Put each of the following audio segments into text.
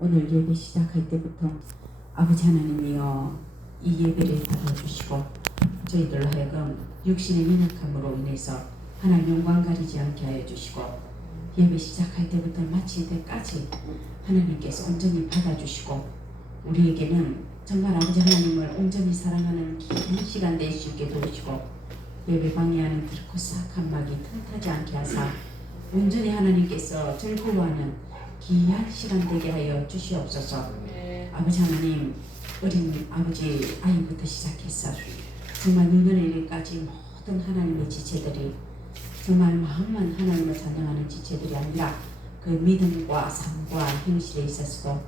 오늘 예배 시작할 때부터 아버지 하나님이여 이 예배를 받아주시고 저희들로 하여금 육신의 연약함으로 인해서 하나님 영광 가리지 않게 하여 주시고 예배 시작할 때부터 마칠 때까지 하나님께서 온전히 받아주시고 우리에게는 정말 아버지 하나님을 온전히 사랑하는 긴 시간 낼 수 있게 도우시고 예배 방해하는 그렇고 사악한 막이 틈타지 않게 하사 온전히 하나님께서 즐거워하는 귀한 시간 되게 하여 주시옵소서. 아버지 하나님, 어린 아버지 아이부터 시작해서 정말 눈을 이르기까지 모든 하나님의 지체들이 정말 마음만 하나님을 찬양하는 지체들이 아니라 그 믿음과 삶과 행실에 있어서도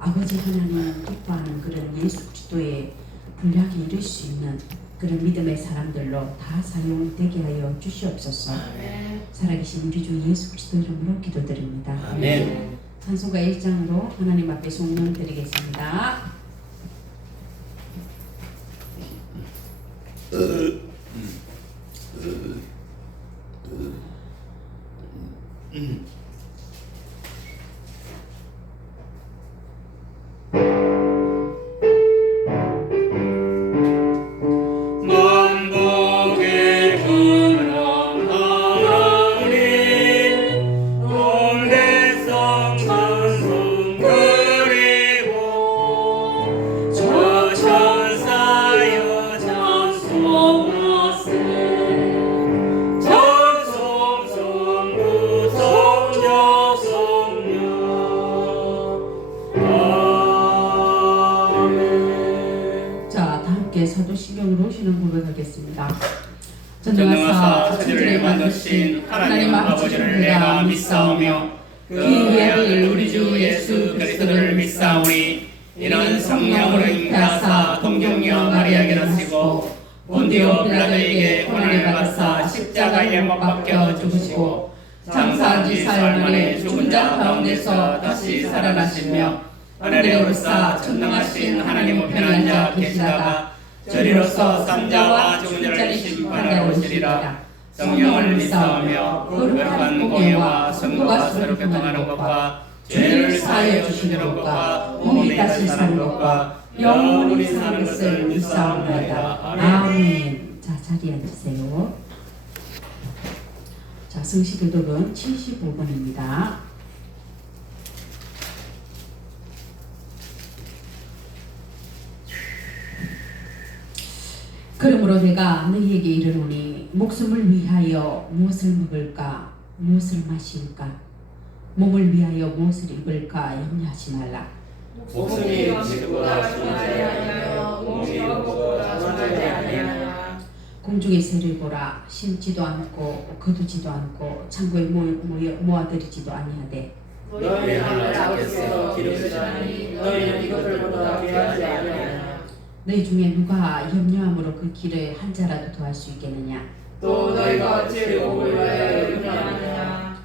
아버지 하나님을 기뻐하는 그런 예수 그리스도의 분량에 이를 수 있는 그런 믿음의 사람들로 다 사용되게 하여 주시옵소서. 살아계신 우리 주 예수 그리스도 이름으로 기도드립니다. 아멘. 찬송가 1장으로 하나님 앞에 송명 드리겠습니다. 사도신경으로 신앙 고백하겠습니다. 전능하사 천지를 만드신 하나님 아버지를 내가 믿사오며 그 외아들 우리 주 예수 그리스도를 믿사오니 이는 성령으로 잉태하사 동정녀 마리아에게 나시고 본디오 빌라도에게 고난을 받으사 십자가에 못 박혀 죽으시고 장사한 지 사흘 만에 죽은 자 가운데서 다시 살아나시며 하늘에 오르사 전능하신 하나님 우편한 자 계시다가 저리로서 삼자와 죽은 자를 심판하러 오시리라. 성령을 믿사오며 거룩한 공예와 성도가 서로 교통하는 것과 죄를 사하여 주시는 것과 몸이 다시 사는 것과 영원히 사는 것을 믿사옵나이다. 아멘. 자, 자리에 앉으세요. 자, 성시교독은 75번입니다. 그러므로 내가 너희에게 이르노니 목숨을 위하여 무엇을 먹을까 무엇을 마실까 몸을 위하여 무엇을 입을까 염려하지 말라. 목숨이 음식보다 중하지 아니하며 몸이 먹보다 중하지 아니하냐. 공중의 새를 보라. 심지도 않고 거두지도 않고 창고에 모아들이지도 아니하되 너희 하늘 아버지께서 기르시나니 너희는 이것들보다 귀하지 아니하냐. 너희 중에 누가 염려함으로 그 길을 한 자라도 더할 수 있겠느냐. 또 너희가 어찌 목을 위하여 염려하느냐.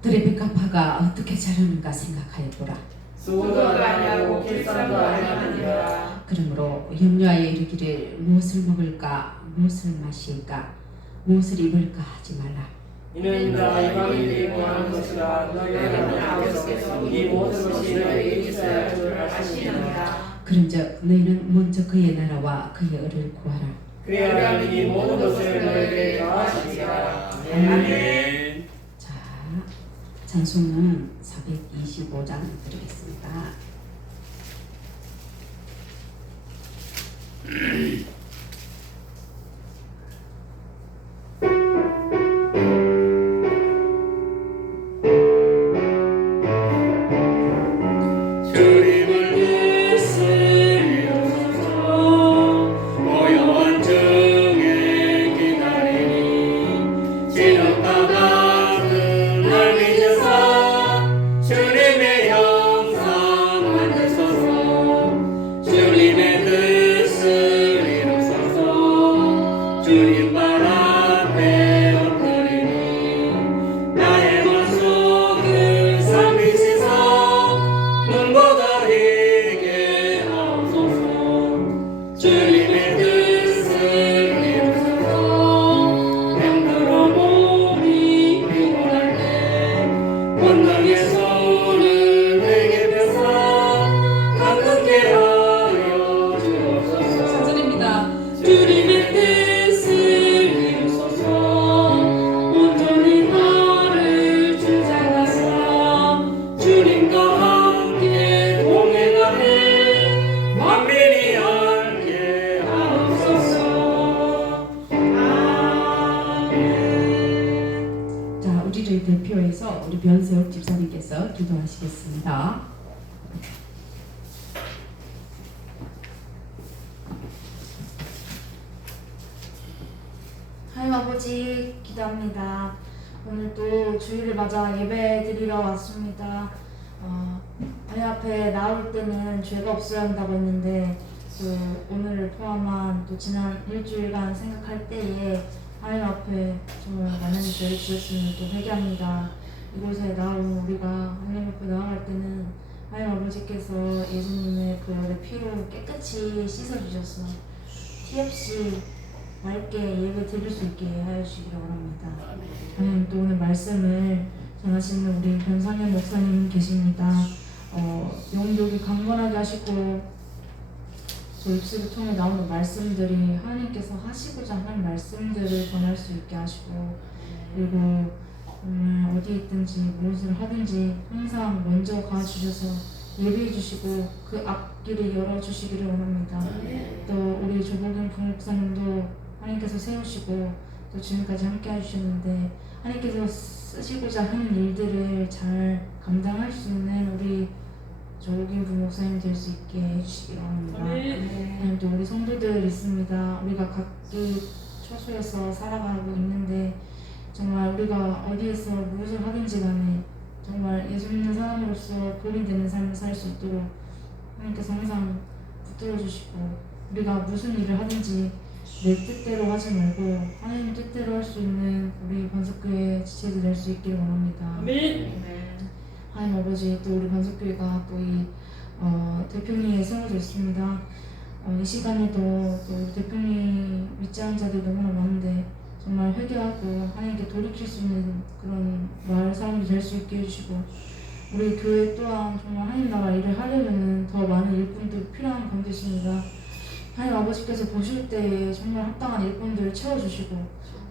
들의 백합화가 어떻게 자라는가 생각하여 보라. 수고도 아니하고 길쌈도 아니하니라. 그러므로 염려하여 이르기를 무엇을 먹을까 무엇을 마실까 무엇을 입을까 하지 말라. 이는 다 이방인들이 원하는 것이라. 너희 하나님 아버지께서 이 모든 것이 너희에게 있어야 할 줄 아시느니라. 그런즉 너희는 먼저 그의 나라와 그의 의를 구하라. 그리하면 이 모든 것을 너희에게 더하시리라. 아멘. 자, 찬송은 425장 드리겠습니다. 주님의 뜻을 이루소서. 하나님 아버지 기도합니다. 오늘 또 주일을 맞아 예배 드리러 왔습니다. 하나님 앞에 나올 때는 죄가 없어야 한다고 했는데 또 오늘을 포함한 또 지난 일주일간 생각할 때에 하나님 앞에 정말 많은 죄를 지었음을 또 회개합니다. 이곳에 나온 우리가 하나님 앞에 나아갈 때는 하나님 아버지께서 예수님의 그 열의 피로 깨끗이 씻어주셔서 티 없이 맑게 예배 드릴 수 있게 하여 주시기를 원합니다. 하나님 또 오늘 말씀을 전하시는 우리 변상현 목사님 계십니다. 영적이 강건하게 하시고 저 입술을 통해 나오는 말씀들이 하나님께서 하시고자 하는 말씀들을 전할 수 있게 하시고 그리고 어디에 있든지 무엇을 하든지 항상 먼저 가주셔서 예배해 주시고 그 앞길을 열어주시기를 원합니다. 또 우리 조복인 부목사님도 하나님께서 세우시고 또 지금까지 함께 해주셨는데 하나님께서 쓰시고자 하는 일들을 잘 감당할 수 있는 우리 조복인 부목사님 될 수 있게 해주시기 바랍니다. 하나님 또 우리 성도들 있습니다. 우리가 각기 처소에서 살아가고 있는데 정말 우리가 어디에서 무엇을 하든지 간에 정말 예수 믿는 사람으로서 본인되는 삶을 살 수 있도록 하나님께서 항상 붙들어 주시고 우리가 무슨 일을 하든지 내 뜻대로 하지 말고 하나님 뜻대로 할 수 있는 우리 반석교회 지체들 될 수 있기를 원합니다. 하나님 아버지 또 우리 반석교회가 또 이 대표님에 세워져 있습니다. 이 시간에도 또 우리 대표님 믿지 자들이 너무나 많은데 정말 회개하고 하나님께 돌이킬 수 있는 그런 마을 사람이 될 수 있게 해주시고 우리 교회 또한 정말 하나님 나라 일을 하려면 더 많은 일꾼들이 필요한 가운데십니다. 하나님 아버지께서 보실 때에 정말 합당한 일꾼들을 채워주시고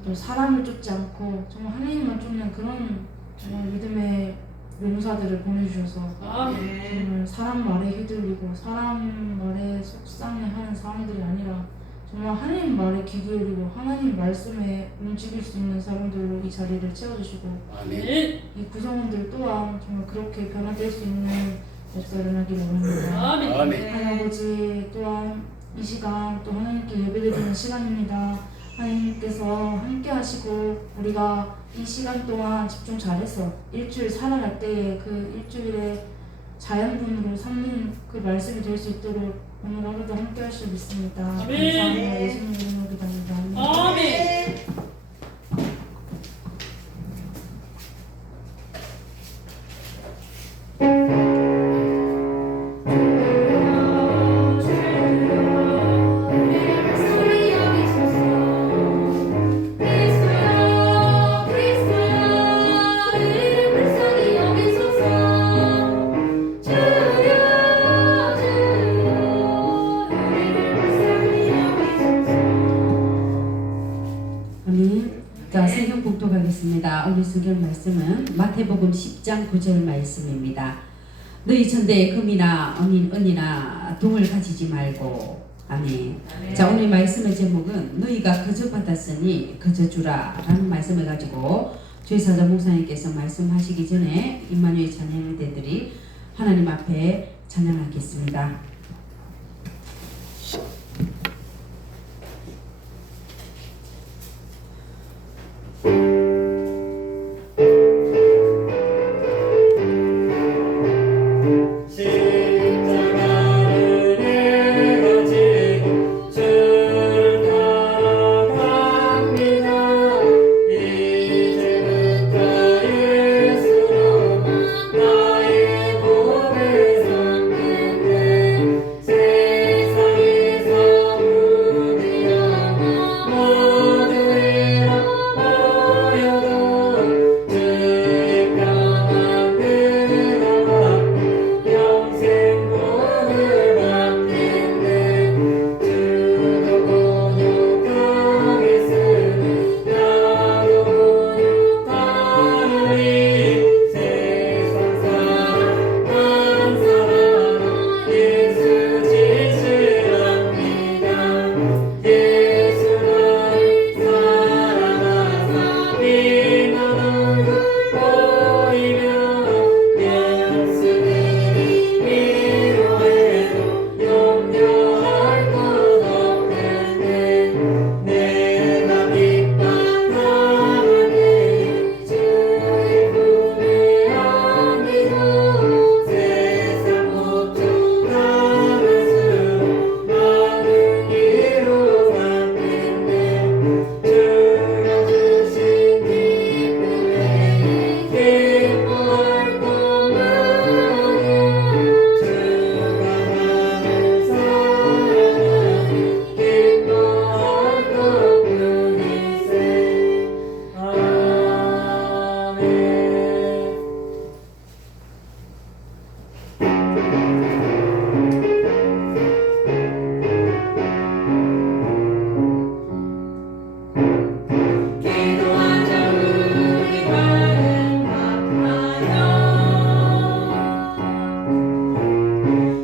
또 사람을 쫓지 않고 정말 하나님만 쫓는 그런 정말 믿음의 용사들을 보내주셔서 정말 사람 말에 휘둘리고 사람 말에 속상해하는 사람들이 아니라 정말 하나님 말에 귀 기울이고 하나님 말씀에 움직일 수 있는 사람들로 이 자리를 채워주시고 이 구성원들 또한 정말 그렇게 변화될 수 있는 역사를 일어나기를 원합니다. 하나님 아버지 또한 이 시간 또 하나님께 예배드리는 시간입니다. 하나님께서 함께 하시고 우리가 이 시간 동안 집중 잘해서 일주일 살아갈 때에 그 일주일에 자연분으로 삼는 그 말씀이 될 수 있도록 오늘 하루도 함께 하실 수 믿습니다. 감사합니다. 예수님 이름으로 기도합니다. 아멘. 자, 성경 봉독하겠습니다. 오늘 성경 말씀은 마태복음 10장 9절 말씀입니다. 너희 천대에 금이나 은이나 동을 가지지 말고. 아멘. 자, 오늘 말씀의 제목은 너희가 거저 받았으니 거저 주라 라는 말씀을 가지고 주의사자 목사님께서 말씀하시기 전에 임마누엘 찬양대들이 하나님 앞에 찬양하겠습니다.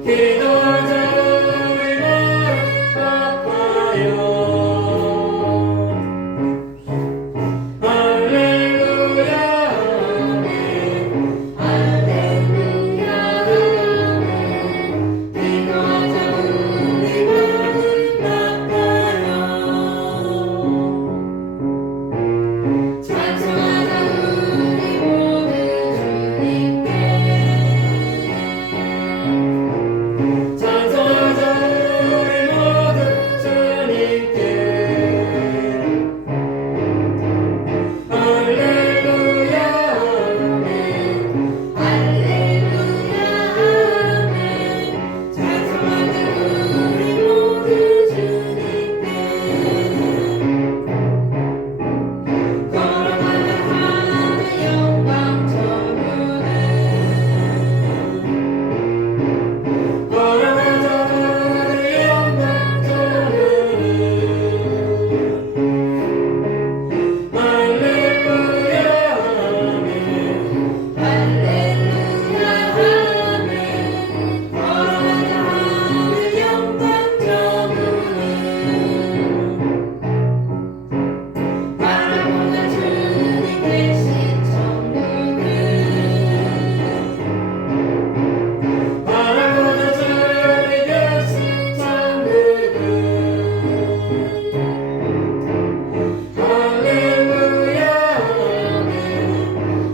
기도자의 마음 아파요. 할렐루야 아멘. 할렐루야 아멘. 기도하자 우리 마음 아파요. 찬송하자 우리 모두 주님께. 찬송하자 우리 모두 주님께. 할렐루야 아멘. 할렐루야 아멘. 찬송하자 우리 모두 주님께. 걸어가자 하늘 영광 천국을. 걸어가자 우리 영광 전으로. 할렐루야 아멘. 할렐루야 아멘. 걸어가자 하늘 영광 천국을. 바라보자 주님 계신 천국을. 바라보자 주님 계신 천국을. 할렐루야 아멘.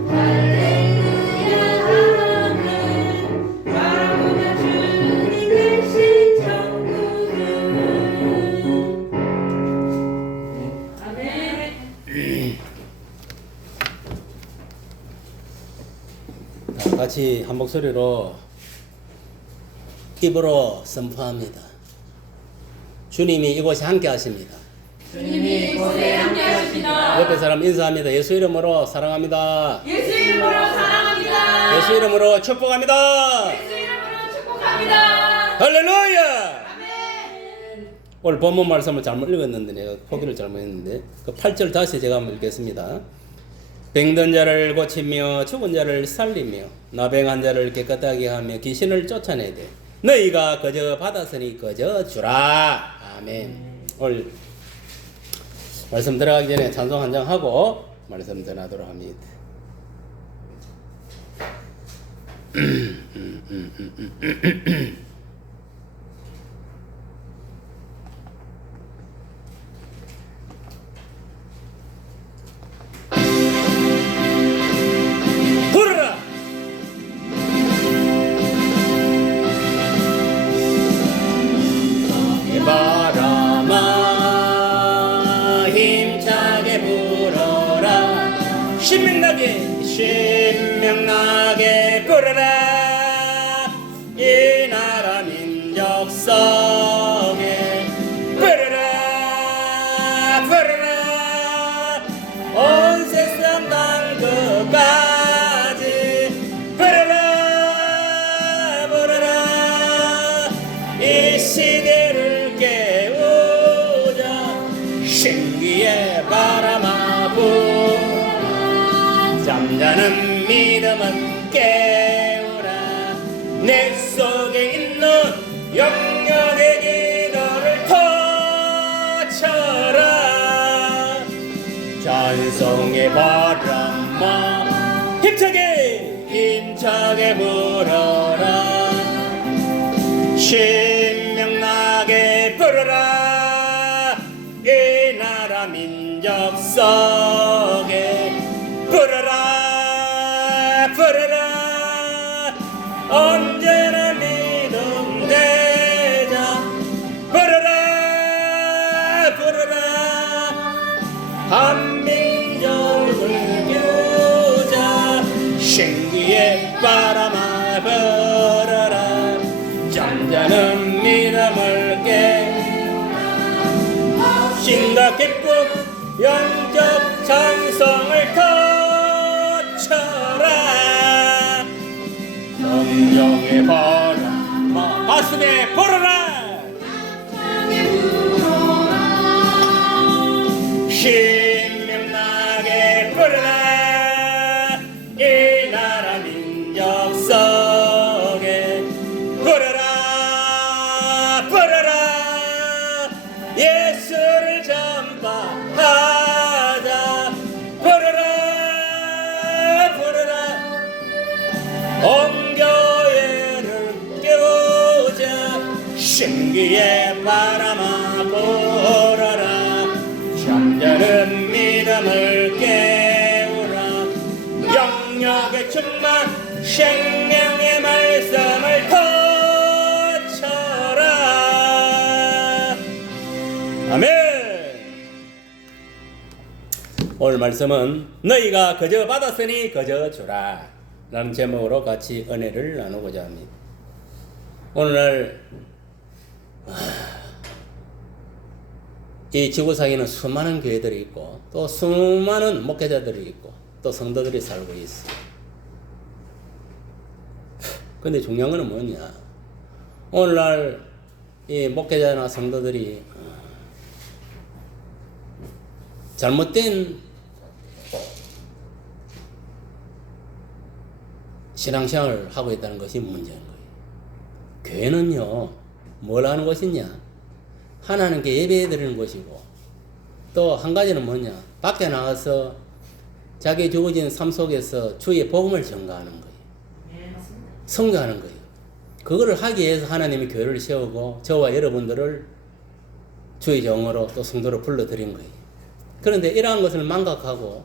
할렐루야 아멘. 바라보자 주님 계신 천국을. 아멘. 자, 같이 한 목소리로 입으로 선포합니다. 주님이 이곳에 함께 하십니다. 주님이 이곳에 함께하십니다. 옆에 사람 인사합니다. 예수 이름으로 사랑합니다. 예수 이름으로 사랑합니다. 예수 이름으로 축복합니다. 예수 이름으로 축복합니다. 할렐루야! 아멘. 오늘 본문 말씀을 잘못 읽었는데 내가 포기를 잘못했는데 그 8절 다시 제가 한번 읽겠습니다. 병든 자를 고치며 죽은 자를 살리며 나병한 자를 깨끗하게 하며 귀신을 쫓아내되 너희가 거저 받았으니 거저 주라. 아멘. 오늘 말씀 들어가기 전에 찬송 한 장 하고 말씀 전하도록 합니다. 부르라! 바람아 힘차게 불어라 신명나게 불어라 이 나라 민족 속에 불어라 불어라 온 세상 갈 끝까지 불어라 불어라 이 시대를 깨우자 신기의 바람아 불어라 잠자는 믿음은 깨우라 내 속에 있는 영역의 기도를 터쳐라 찬송의 바람아 힘차게 불어라 신명나게 불어라 이 나라 민족 속에 불어라 불어라 언제나 믿음 되자 불어라 불어라 한민족을 유자 신기의 바람아 불어라 잠자는 믿음을 깨우라 신과 기쁨 영적 찬송을 터쳐라 성령의 바람아 가슴에 불어라 신명나게 불어라 이 나라 민족 속에 불어라 신기에 바람아 불어라 잠자는 믿음을 깨우라 영역에 충만 생명의 말씀을 터쳐라. 아멘. 오늘 말씀은 너희가 거저 받았으니 거저 주라 라는 제목으로 같이 은혜를 나누고자 합니다. 오늘날 이 지구상에는 수많은 교회들이 있고 또 수많은 목회자들이 있고 또 성도들이 살고 있어요. 근데 중요한 건 뭐냐? 오늘날 이 목회자나 성도들이 잘못된 신앙생활을 하고 있다는 것이 문제인 거예요. 교회는요, 뭘 하는 것이냐? 하나님께 예배 드리는 것이고, 또 한 가지는 뭐냐? 밖에 나가서 자기 주어진 삶 속에서 주의 복음을 전가하는 거예요. 선교하는 거예요. 그거를 하기 위해서 하나님이 교회를 세우고 저와 여러분들을 주의 종으로 또 성도로 불러들인 거예요. 그런데 이러한 것을 망각하고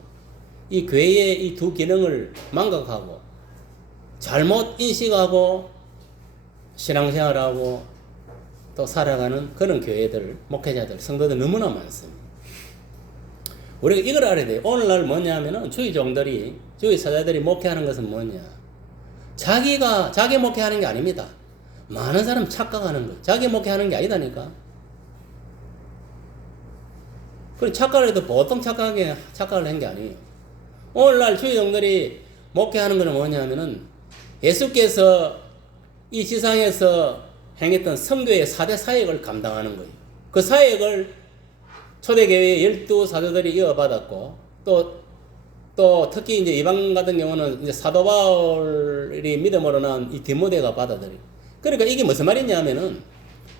이 교회의 이 두 기능을 망각하고 잘못 인식하고 신앙생활하고 또 살아가는 그런 교회들, 목회자들, 성도들 너무나 많습니다. 우리가 이걸 알아야 돼요. 오늘날 뭐냐 하면은 주의 종들이, 주의 사자들이 목회하는 것은 뭐냐? 자기 목회하는 게 아닙니다. 많은 사람 착각하는 거예요. 자기 목회하는 게 아니다니까. 그리고 착각을 해도 보통 착각을 한 게 아니에요. 오늘날 주의 종들이 목회하는 것은 뭐냐 하면은 예수께서 이 지상에서 행했던 선교의 4대 사역을 감당하는 거예요. 그 사역을 초대교회의 12사도들이 이어받았고, 또 특히 이제 이방 같은 경우는 이제 사도 바울이 믿음으로 난 이 디모데가 받아들이고. 그러니까 이게 무슨 말이냐면은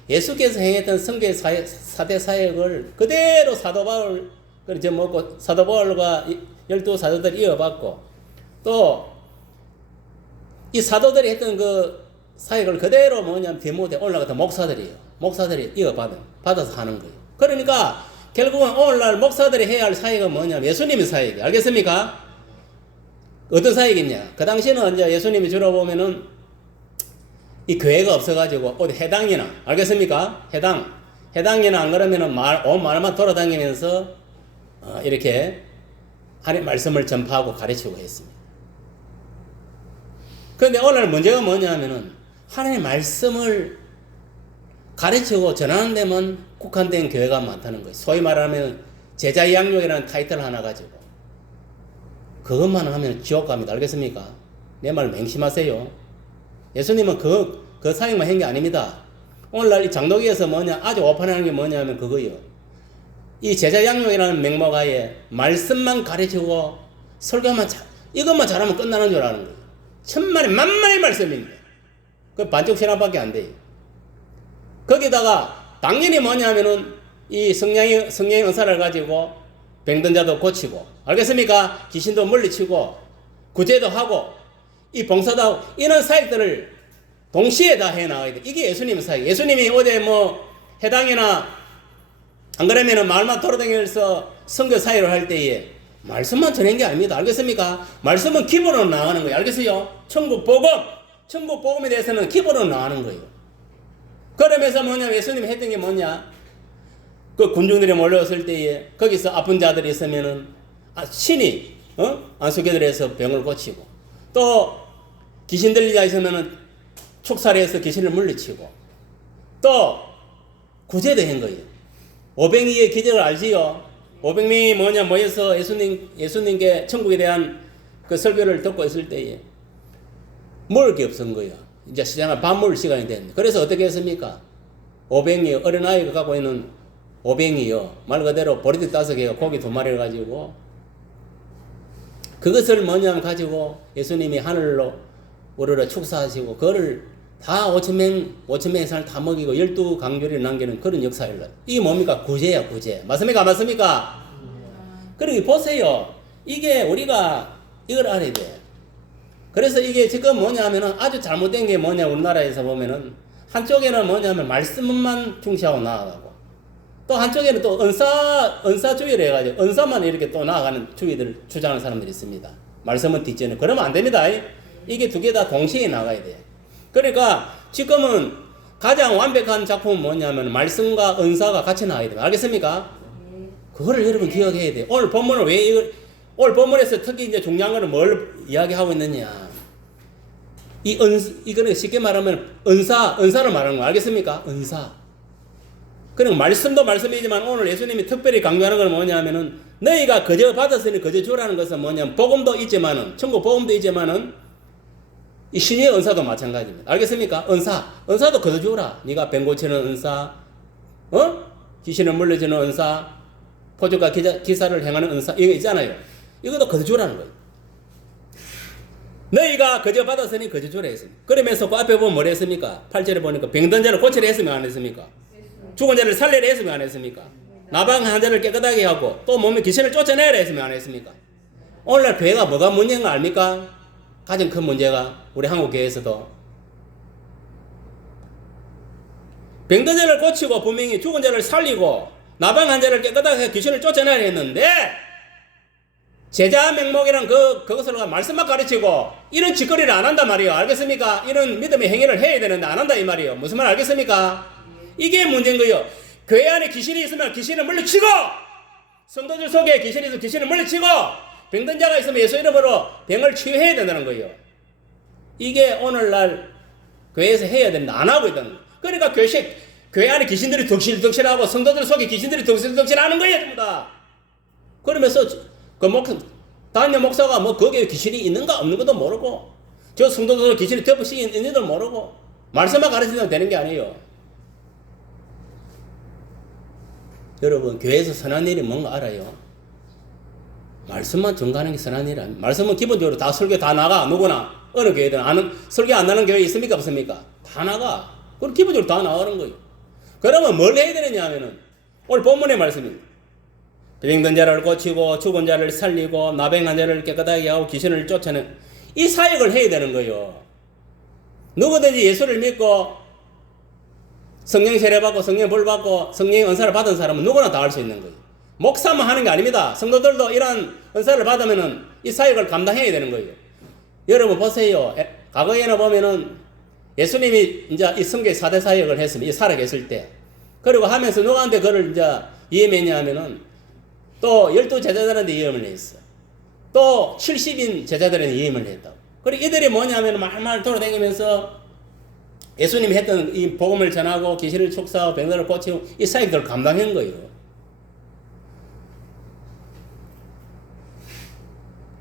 예수께서 행했던 선교의 4대 사역을 그대로 사도 바울과 12사도들이 이어받고, 또 이 사도들이 했던 그 사역을 그대로 뭐냐면 디모데 올라갔던 목사들이 받아서 하는 거예요. 그러니까 결국은 오늘날 목사들이 해야 할 사역은 뭐냐면 예수님의 사역이에요. 알겠습니까? 어떤 사역이냐? 그 당시에는 이제 예수님이 주로 보면은 이 교회가 없어가지고 어디 해당이나, 알겠습니까? 해당이나 안 그러면은 온 마을만 돌아다니면서 이렇게 하나님의 말씀을 전파하고 가르치고 했습니다. 그런데 오늘 문제가 뭐냐면은 하나님의 말씀을 가르치고 전하는 데만 국한된 교회가 많다는 거예요. 소위 말하면 제자 양육이라는 타이틀 하나 가지고 그것만 하면 지옥 갑니다. 알겠습니까? 내 말 맹심하세요. 예수님은 그 사역만 한 게 아닙니다. 오늘날 이 장로교에서 아주 오판하는 게 뭐냐면 그거예요. 이 제자 양육이라는 명목하에 말씀만 가르치고 설교만 이것만 잘하면 끝나는 줄 아는 거예요. 천만의 만만의 말씀입니다. 그 반쪽 신앙밖에 안 돼요. 거기다가 당연히 뭐냐면은 이 성령의 은사를 가지고 병든 자도 고치고, 알겠습니까? 귀신도 물리치고 구제도 하고 이 봉사도 하고 이런 사역들을 동시에 다 해나가야 돼. 이게 예수님의 사역. 예수님이 어디 해당이나 안 그러면은 마을만 돌아다니면서 선교 사역을 할 때에 말씀만 전한 게 아닙니다. 알겠습니까? 말씀은 기본으로 나가는 거예요. 알겠어요? 천국 복음에 대해서는 기본으로 나가는 거예요. 그러면서 예수님이 했던 게 그 군중들이 몰려왔을 때에 거기서 아픈 자들이 있으면은 신이 안수기도를 해서 병을 고치고, 또 귀신 들린 자 있으면은 축사를 해서 귀신을 물리치고, 또 구제도 한 거예요. 오병이의 기적을 알지요? 500명이 모여서 예수님께 천국에 대한 그 설교를 듣고 있을 때에 먹을 게 없은 거예요. 이제 시장에 밥 먹을 시간이 됐는데. 그래서 어떻게 했습니까? 500이 어린아이가 갖고 있는 500이요. 말 그대로 보리떡 5개가 고기 2마리를 가지고 그것을 가지고 예수님이 하늘로 우러러 축사하시고 그거를 다 5,000명의 사람을 다 먹이고 12강조리를 남기는 그런 역사를. 이게 뭡니까? 구제야, 구제. 맞습니까? 맞습니까? 그리고 보세요. 이게 우리가 이걸 알아야 돼. 그래서 이게 지금 하면은 아주 잘못된 게 우리나라에서 보면은 한쪽에는 뭐냐면 말씀만 중시하고 나아가고 또 한쪽에는 또 은사주의를 해가지고 은사만 이렇게 또 나아가는 주의들을 주장하는 사람들이 있습니다. 말씀은 뒷전에. 그러면 안 됩니다. 이게 두 개 다 동시에 나가야 돼요. 그러니까 지금은 가장 완벽한 작품은 뭐냐면 말씀과 은사가 같이 나와야 돼요. 알겠습니까? 그거를 여러분 기억해야 돼요. 오늘 본문을 오늘 본문에서 특히 이제 중요한 거는 뭘 이야기하고 있느냐. 이거는 쉽게 말하면 은사를 말하는 거 알겠습니까? 은사. 그리고 말씀도 말씀이지만 오늘 예수님이 특별히 강조하는 건 뭐냐면은 너희가 거저 받았으니 거저 주라는 것은 뭐냐면 복음도 있지만은 천국 복음도 있지만은 이 신의 은사도 마찬가지입니다. 알겠습니까? 은사도 거저 주라. 네가 병 고치는 은사, 귀신을 물려주는 은사, 포도가 기사를 행하는 은사 이거 있잖아요. 이것도 거저 주라는 거예요. 너희가 거저 받았으니 거저 주라 했습니다. 그러면서 그 앞에 보면 뭐라 했습니까? 8절에 보니까 병든 자를 고치라 했으면 안 했습니까? 죽은 자를 살리라 했으면 안 했습니까? 나방 한 자를 깨끗하게 하고 또 몸에 귀신을 쫓아내라 했으면 안 했습니까? 오늘날 교회가 뭐가 문제인 거 압니까? 가장 큰 문제가 우리 한국 교회에서도 병든 자를 고치고 분명히 죽은 자를 살리고 나방 한 자를 깨끗하게 해서 귀신을 쫓아내라 했는데 제자 명목이란 그것을 말씀만 가르치고 이런 짓거리를 안 한단 말이에요. 알겠습니까? 이런 믿음의 행위를 해야 되는데 안 한다 이 말이에요. 무슨 말 알겠습니까? 이게 문제인 거예요. 교회 안에 귀신이 있으면 귀신을 물리치고 성도들 속에 귀신이 있으면 귀신을 물리치고 병든 자가 있으면 예수 이름으로 병을 치유해야 된다는 거예요. 이게 오늘날 교회에서 해야 되는데 안 하고 있다는 거예요. 그러니까 교회 안에 귀신들이 덕실덕실하고 성도들 속에 귀신들이 덕실덕실하는 거예요. 전부 다. 그러면서 담임 목사가 뭐 거기에 귀신이 있는가 없는 것도 모르고 저 성도들 귀신이 덮어씌 있는지도 모르고 말씀만 가르치면 되는 게 아니에요. 여러분 교회에서 선한 일이 뭔가 알아요? 말씀만 전가하는 게 선한 일이 아니에요. 말씀은 기본적으로 다 설교 다 나가. 누구나 어느 교회든 설교 안 나는 교회 있습니까 없습니까? 다 나가. 그럼 기본적으로 다 나가는 거예요. 그러면 뭘 해야 되느냐 하면은 오늘 본문의 말씀입니다. 병든 자를 고치고 죽은 자를 살리고 나병한 자를 깨끗하게 하고 귀신을 쫓아내는 이 사역을 해야 되는 거예요. 누구든지 예수를 믿고 성령 세례받고 성령 볼 받고 성령의 은사를 받은 사람은 누구나 다 할 수 있는 거예요. 목사만 하는 게 아닙니다. 성도들도 이런 은사를 받으면은 이 사역을 감당해야 되는 거예요. 여러분 보세요. 과거에는 보면은 예수님이 이제 이 성계 4대 사역을 했습니다. 이 살아계실 때. 그리고 하면서 누구한테 그걸 이제 이해했냐 하면은 또 12제자들한테 이임을 했어. 또 70인 제자들한테 이임을 했다고. 그리고 이들이 뭐냐면 말말 돌아다니면서 예수님이 했던 이 복음을 전하고 귀신을 축사하고 병들을 고치고 이 사역들을 감당한 거예요.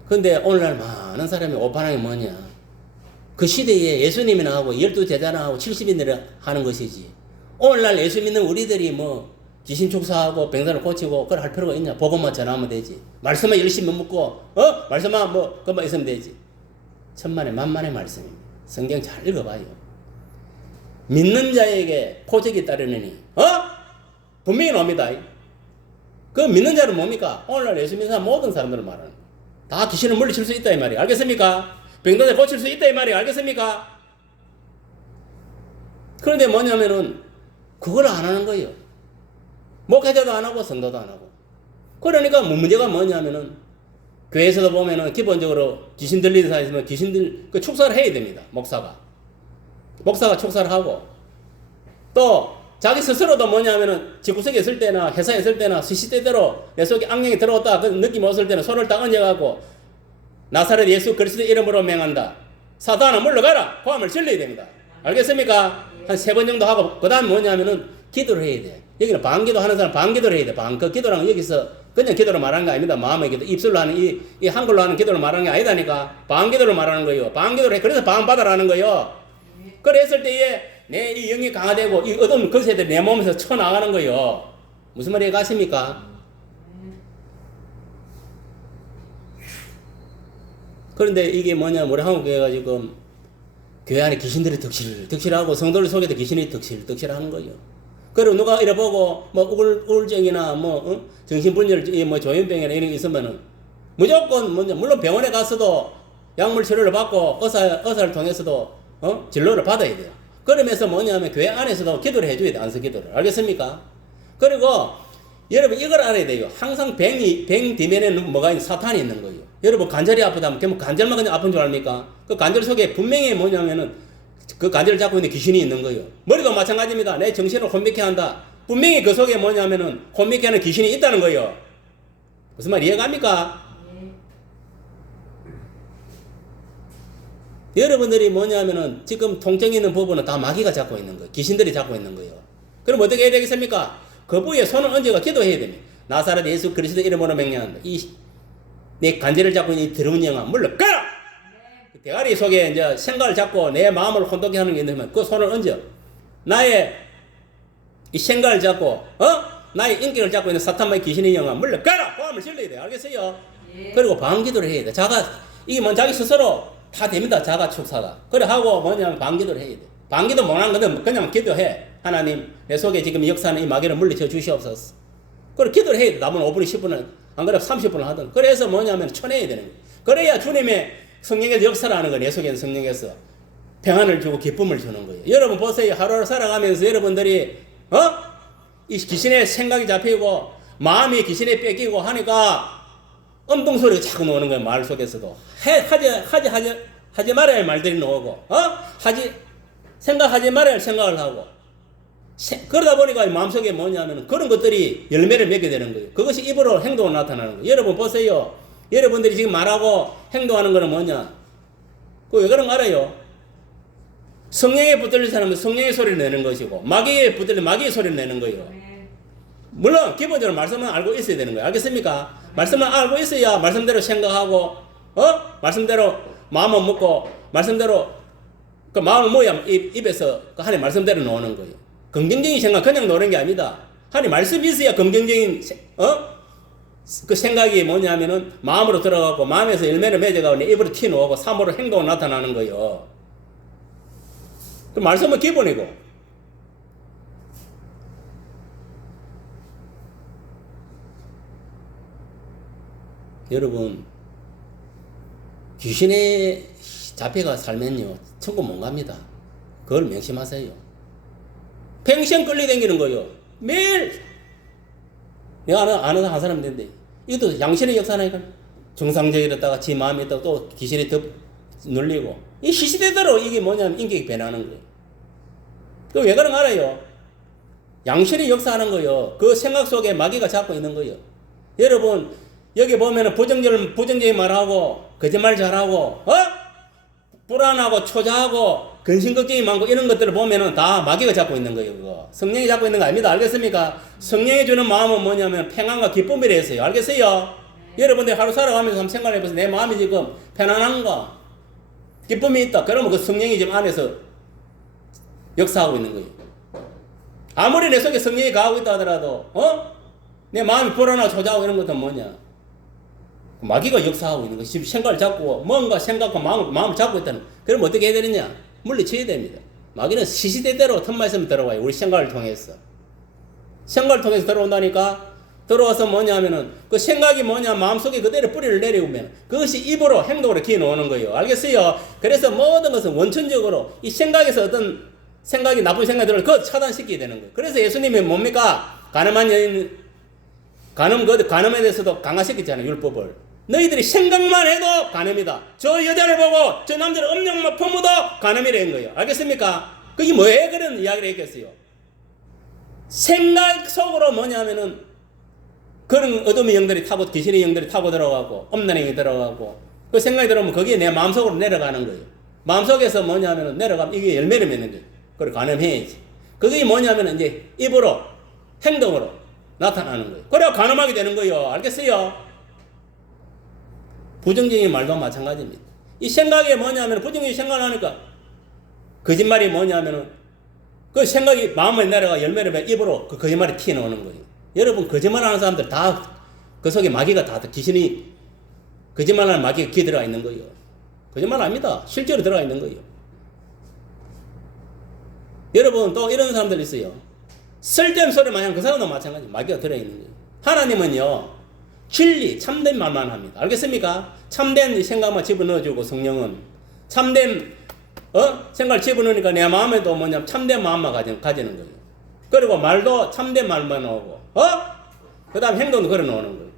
근데 오늘날 많은 사람이 오판하는 게 뭐냐. 그 시대에 예수님이나 하고 12제자나 하고 70인들을 하는 것이지. 오늘날 예수 믿는 우리들이 뭐 귀신 축사하고 병사를 고치고 그걸 할 필요가 있냐. 복음만 전하면 되지. 말씀만 열심히 묻고 말씀만 뭐 그것만 있으면 되지. 천만의 만만의 말씀입니다. 성경 잘 읽어봐요. 믿는 자에게 표적이 따르느니 분명히 나옵니다. 그 믿는 자는 뭡니까? 오늘날 예수 믿는 사람 모든 사람들을 말하는 거예요. 다 귀신을 물리칠 수 있다 이 말이에요. 알겠습니까? 병든을 고칠 수 있다 이 말이에요. 알겠습니까? 그런데 뭐냐면은 그걸 안 하는 거예요. 목회자도 안 하고 성도도 안 하고. 그러니까 문제가 뭐냐면은 교회에서도 보면은 기본적으로 귀신 들리는 사람이 있으면 귀신들 그 축사를 해야 됩니다. 목사가 축사를 하고 또 자기 스스로도 뭐냐면은 집구석에 있을 때나 회사에 있을 때나 시시때때로 내 속에 악령이 들어왔다 그 느낌 왔을 때는 손을 딱 얹어갖고 나사렛 예수 그리스도 이름으로 맹한다. 사단아 물러가라. 고함을 질러야 됩니다. 알겠습니까? 한 3번 정도 하고 그 다음 뭐냐면은 기도를 해야 돼. 여기는 반기도 하는 사람 반기도를 해야 돼. 그 기도랑 여기서 그냥 기도를 말하는 거 아닙니다. 마음의 기도, 입술로 하는 이 한글로 하는 기도를 말하는 게 아니다니까. 반기도를 말하는 거예요. 반기도를 해. 그래서 반받아라는 거예요. 그랬을 때에 내 이 영이 강화되고 이 어두운 거세들이 내 몸에서 쳐나가는 거예요. 무슨 말이 가십니까? 그런데 이게 뭐냐, 우리 한국교회가 지금 교회 안에 귀신들이 덕실하고 성도들 속에도 귀신이 덕실하는 거예요. 그리고 누가 이래 보고 뭐 우울증이나 뭐 정신분열, 뭐 조현병이나 이런 게 있으면은 무조건 먼저 물론 병원에 가서도 약물 치료를 받고 의사를 통해서도 진료를 받아야 돼요. 그러면서 뭐냐면 교회 안에서도 기도를 해줘야 돼. 안서 기도를. 알겠습니까? 그리고 여러분 이걸 알아야 돼요. 항상 병 뒤면에는 뭐가 있는 사탄이 있는 거예요. 여러분 관절이 아프다면 그냥 관절만 그냥 아픈 줄 압니까? 그 관절 속에 분명히 뭐냐면은 그 관절을 잡고 있는 귀신이 있는 거예요. 머리도 마찬가지입니다. 내 정신을 혼미케 한다. 분명히 그 속에 뭐냐면은 혼미케 하는 귀신이 있다는 거예요. 무슨 말 이해갑니까? 여러분들이 뭐냐면은 지금 통증 있는 부분은 다 마귀가 잡고 있는 거예요. 귀신들이 잡고 있는 거예요. 그럼 어떻게 해야 되겠습니까? 그 부위에 손을 얹어가 기도해야 됩니다. 나사렛 예수 그리스도 이름으로 명령한다. 내 관절을 잡고 있는 이 더러운 영아 물러가라! 대가리 속에 이제 생각을 잡고 내 마음을 혼돈케 하는 게 있는데 그 손을 얹어. 나의 이 생각을 잡고 나의 인격을 잡고 있는 사탄마의 귀신의 영아 물러가라! 고함을 질러야 돼. 알겠어요? 그리고 방기도를 해야 돼. 이게 뭐 자기 스스로 다 됩니다. 자가 축사가. 그래 하고 뭐냐면 방기도를 해야 돼. 방기도 못하는 거는 그냥 기도해. 하나님 내 속에 지금 역사하는 이 마귀를 물리쳐 주시옵소서. 그래 기도를 해야 돼. 남은 5분 10분은 안 그래 30분을 하든. 그래서 뭐냐면 쳐내야 되는 거예요. 그래야 주님의 성령에서 역사를 하는 거예요. 내 속에 있는 성령에서 평안을 주고 기쁨을 주는 거예요. 여러분 보세요. 하루를 살아가면서 여러분들이 이 귀신의 생각이 잡히고 마음이 귀신에 뺏기고 하니까 엄동소리가 자꾸 나오는 거예요. 말 속에서도 하지 말아야 할 말들이 나오고 생각하지 말아야 할 생각을 하고 그러다 보니까 마음속에 뭐냐면 그런 것들이 열매를 맺게 되는 거예요. 그것이 입으로 행동으로 나타나는 거예요. 여러분 보세요. 여러분들이 지금 말하고 행동하는 거는 뭐냐? 그거 왜 그런 거 알아요? 성령에 붙들린 사람은 성령의 소리를 내는 것이고 마귀에 붙들린 마귀의 소리를 내는 거예요. 물론 기본적으로 말씀은 알고 있어야 되는 거예요. 알겠습니까? 말씀을 알고 있어야 말씀대로 생각하고 말씀대로 마음을 먹고 말씀대로 그 마음을 모여야 입에서 그 하나님 말씀대로 나오는 거예요. 긍정적인 생각 그냥 나오는 게 아니다. 하나님 말씀이 있어야 긍정적인 그 생각이 뭐냐면은 마음으로 들어가고 마음에서 열매를 맺어가고 내 입으로 튀어나오고 삶으로 행동으로 나타나는 거예요. 그 말씀은 기본이고 여러분 귀신에 잡혀가 살면요 천국 못 갑니다. 그걸 명심하세요. 평생 끌려다니는 거예요. 매일 내가 아는 한 사람 있는데 이것도 양신의 역사니까 정상적이었다가 지 마음이 있다가 또 귀신이 더 눌리고 이 시시대대로 이게 뭐냐면 인격이 변하는 거예요. 그 왜 그런 거 알아요? 양신이 역사하는 거예요. 그 생각 속에 마귀가 잡고 있는 거예요. 여러분 여기 보면은 부정적인 말하고 거짓말 잘하고 불안하고 초자하고 근심걱정이 많고 이런 것들을 보면은 다 마귀가 잡고 있는 거예요. 그거 성령이 잡고 있는 거 아닙니다. 알겠습니까? 성령이 주는 마음은 뭐냐면 평안과 기쁨이라 했어요. 알겠어요? 여러분들 하루 살아가면서 한번 생각해보세요. 내 마음이 지금 편안한가 기쁨이 있다. 그러면 그 성령이 지금 안에서 역사하고 있는 거예요. 아무리 내 속에 성령이 가고 있다 하더라도 내 마음이 불안하고 초자하고 이런 것도 뭐냐 마귀가 역사하고 있는 거. 지금 생각을 잡고 뭔가 생각과 마음을 잡고 있다는. 그럼 어떻게 해야 되느냐? 물리쳐야 됩니다. 마귀는 시시대대로 틈만 있으면 들어와요. 우리 생각을 통해서. 생각을 통해서 들어온다니까 들어와서 뭐냐면은 그 생각이 뭐냐 마음속에 그대로 뿌리를 내려오면 그것이 입으로 행동으로 기어 나오는 거예요. 알겠어요? 그래서 모든 것은 원천적으로 이 생각에서 어떤 생각이 나쁜 생각들을 그것 차단시켜야 되는 거예요. 그래서 예수님이 뭡니까? 가늠한 여인 간음에 대해서도 강화시켰잖아요. 율법을. 너희들이 생각만 해도 간음이다. 저 여자를 보고 저 남자를 음욕만 품어도 간음이라는 거예요. 알겠습니까? 그게 왜 그런 이야기를 했겠어요? 생각 속으로 뭐냐면은 그런 어둠의 영들이 타고 귀신의 영들이 타고 들어가고 엄난의 영이 들어가고 그 생각이 들어오면 거기에 내 마음속으로 내려가는 거예요. 마음속에서 뭐냐면은 내려가면 이게 열매를 맺는 거예요. 그걸 간음해야지. 그게 뭐냐면은 이제 입으로 행동으로 나타나는 거예요. 그래야 간음하게 되는 거예요. 알겠어요? 부정적인 말도 마찬가지입니다. 이 생각이 뭐냐면 부정적인 생각을 하니까 거짓말이 뭐냐면은 그 생각이 마음에 내려가 열매를 맺 입으로 그 거짓말이 튀어나오는 거예요. 여러분 거짓말하는 사람들 다 그 속에 마귀가 다 귀신이 거짓말하는 마귀가 귀에 들어가 있는 거예요. 거짓말 아닙니다. 실제로 들어가 있는 거예요. 여러분 또 이런 사람들 있어요. 쓸데없는 소리만 하면 그 사람도 마찬가지예요. 마귀가 들어있는 거예요. 하나님은요 진리 참된 말만 합니다. 알겠습니까? 참된 생각만 집어넣어주고 성령은 참된 생각을 집어넣으니까 내 마음에도 뭐냐 참된 마음만 가지는 거예요. 그리고 말도 참된 말만 나오고 그 다음 행동도 그래 놓는 거예요.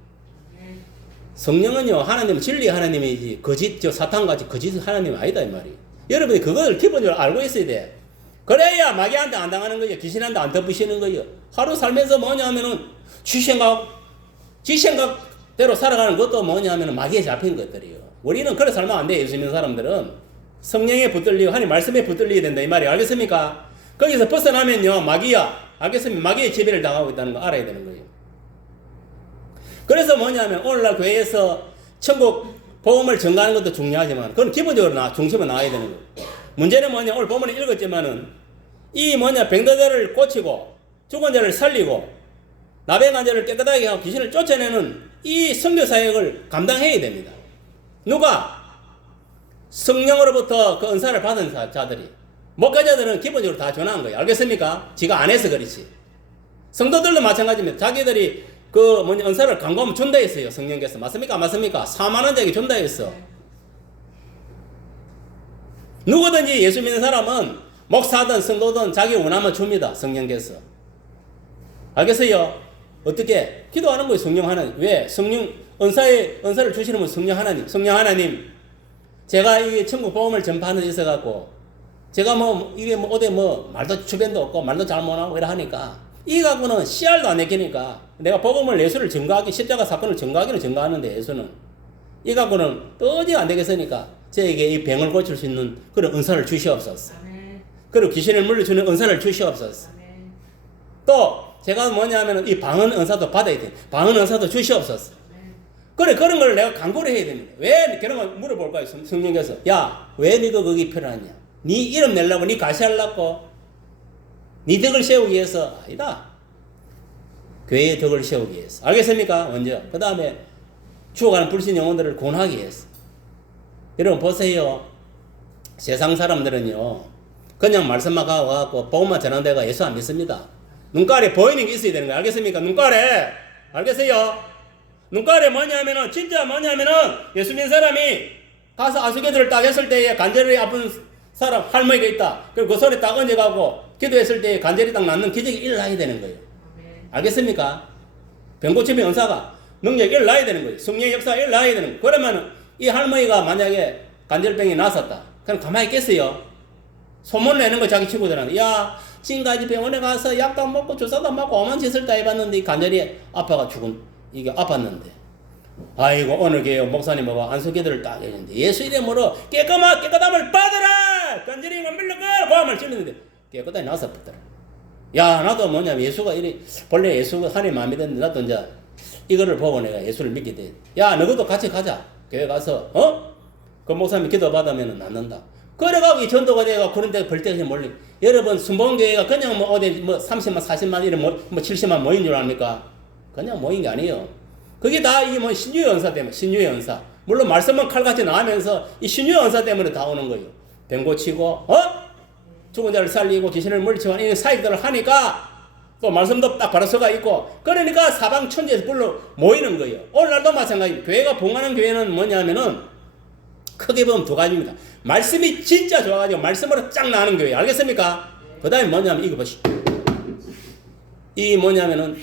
성령은요 하나님은 진리 하나님이지 거짓 저 사탄같이 거짓 하나님은 아니다 이 말이에요. 여러분이 그걸 기본적으로 알고 있어야 돼. 그래야 마귀한테 안 당하는 거예요. 귀신한테 안 덮으시는 거예요. 하루 살면서 뭐냐 하면은 지 생각대로 살아가는 것도 뭐냐 하면은 마귀에 잡힌 것들이에요. 우리는 그래 살면 안 돼. 예수 믿는 사람들은 성령에 붙들리고 하나님 말씀에 붙들리게 된다 이 말이에요. 알겠습니까? 거기서 벗어나면요 마귀야. 알겠습니까? 마귀의 지배를 당하고 있다는 거 알아야 되는 거예요. 그래서 뭐냐면 오늘날 교회에서 천국 복음을 전가하는 것도 중요하지만 그건 기본적으로 중심에 나와야 되는 거예요. 문제는 뭐냐 오늘 본문을 읽었지만은 이 뭐냐 병든 자를 고치고 죽은 자를 살리고 나병한 자를 깨끗하게 하고 귀신을 쫓아내는 이 선교 사역을 감당해야 됩니다. 누가? 성령으로부터 그 은사를 받은 자들이. 목회자들은 기본적으로 다 전화한 거예요. 알겠습니까? 지가 안 해서 그렇지. 성도들도 마찬가지입니다. 자기들이 그 뭐냐 은사를 간구하면 준다 했어요. 성령께서. 맞습니까? 맞습니까? 4만 원짜리 준다 했어. 누구든지 예수 믿는 사람은 목사든 성도든 자기 원하면 줍니다. 성령께서. 알겠어요? 어떻게? 기도하는 거예요. 성령 하나님. 왜? 성령 은사를 주시는 분 성령 하나님. 성령 하나님. 제가 이 천국 복음을 전파하는 데 있어 갖고 제가 이게 어디 말도 주변도 없고 말도 잘 못하고 이래 하니까 이 갖고는 씨알도 안 내키니까 내가 복음을 예수를 증거하기 십자가 사건을 증거하기는 증거하는데 예수는 이 갖고는 도저히 안 되겠으니까 저에게 이 병을 고칠 수 있는 그런 은사를 주시옵소서. 그리고 귀신을 물리치는 은사를 주시옵소서. 또 제가 뭐냐면 이 방언 은사도 받아야 돼. 방언 은사도 주시옵소서. 그래 그런 걸 내가 간구를 해야 됩니다. 왜 그런 걸 물어볼까요? 성령께서 야 왜 네가 거기 필요하냐? 네 이름 내려고 네 가시하려고 네 덕을 세우기 위해서 아니다. 교회의 덕을 세우기 위해서. 알겠습니까? 먼저 그 다음에 죽어가는 불신 영혼들을 구원하기 위해서. 여러분 보세요. 세상 사람들은요 그냥 말씀만 가고 복음만 전한다가 예수 안 믿습니다. 눈깔에 보이는 게 있어야 되는 거예요. 알겠습니까? 눈깔에. 알겠어요? 눈깔에 뭐냐면은 진짜 뭐냐면은 예수 믿는 사람이 가서 아수개들을 딱 했을 때에 간절히 아픈 사람 할머니가 있다. 그리고 그 손에 딱 얹어가고 기도했을 때에 간절히 딱 낫는 기적이 일어나야 되는 거예요. 알겠습니까? 병고침의 은사가 능력이 일어나야 되는 거예요. 성령의 역사가 일어나야 되는 거예요. 그러면 이 할머니가 만약에 간절병이 났었다. 그럼 가만히 있겠어요? 소문 내는 거 자기 친구들한테 야 지금까지 병원에 가서 약도 안 먹고 주사도 안 맞고 오만 짓을 다 해봤는데 간절히 아파가 이게 아팠는데 아이고 오늘 교회 목사님하고 안수기도를 딱 했는데 예수 이름으로 깨끗함을 받아라 간절히 밀려가 고함을 치는데 깨끗하게 나서 붙더라. 야 나도 뭐냐면 예수가 본래 예수가 하나님 마음에 드는데 나도 이제 이거를 보고 내가 예수를 믿게 돼. 야 너희도 같이 가자. 교회 가서 그 목사님 기도 받으면 낫는다. 그래가고 이 전도가 돼가 그런 데 벌떼같이 몰리. 여러분 순봉교회가 그냥 어디 30만 40만 이런 70만 모인 줄 압니까? 그냥 모인 게 아니에요. 그게 다 이 신유의 은사 때문에 신유의 은사. 물론 말씀은 칼같이 나오면서 이 신유의 은사 때문에 다 오는 거예요. 병 고치고 죽은 자를 살리고 귀신을 물리치고 이런 사역들을 하니까 또 말씀도 딱 바로 서가 있고 그러니까 사방 천지에서 불러 모이는 거예요. 오늘날도 마찬가지입니다. 교회가 봉하는 교회는 뭐냐면은 크게 보면 두 가지입니다. 말씀이 진짜 좋아가지고 말씀으로 쫙 나가는 교회. 알겠습니까? 그 다음에 뭐냐면 이거 보시죠. 이 뭐냐면은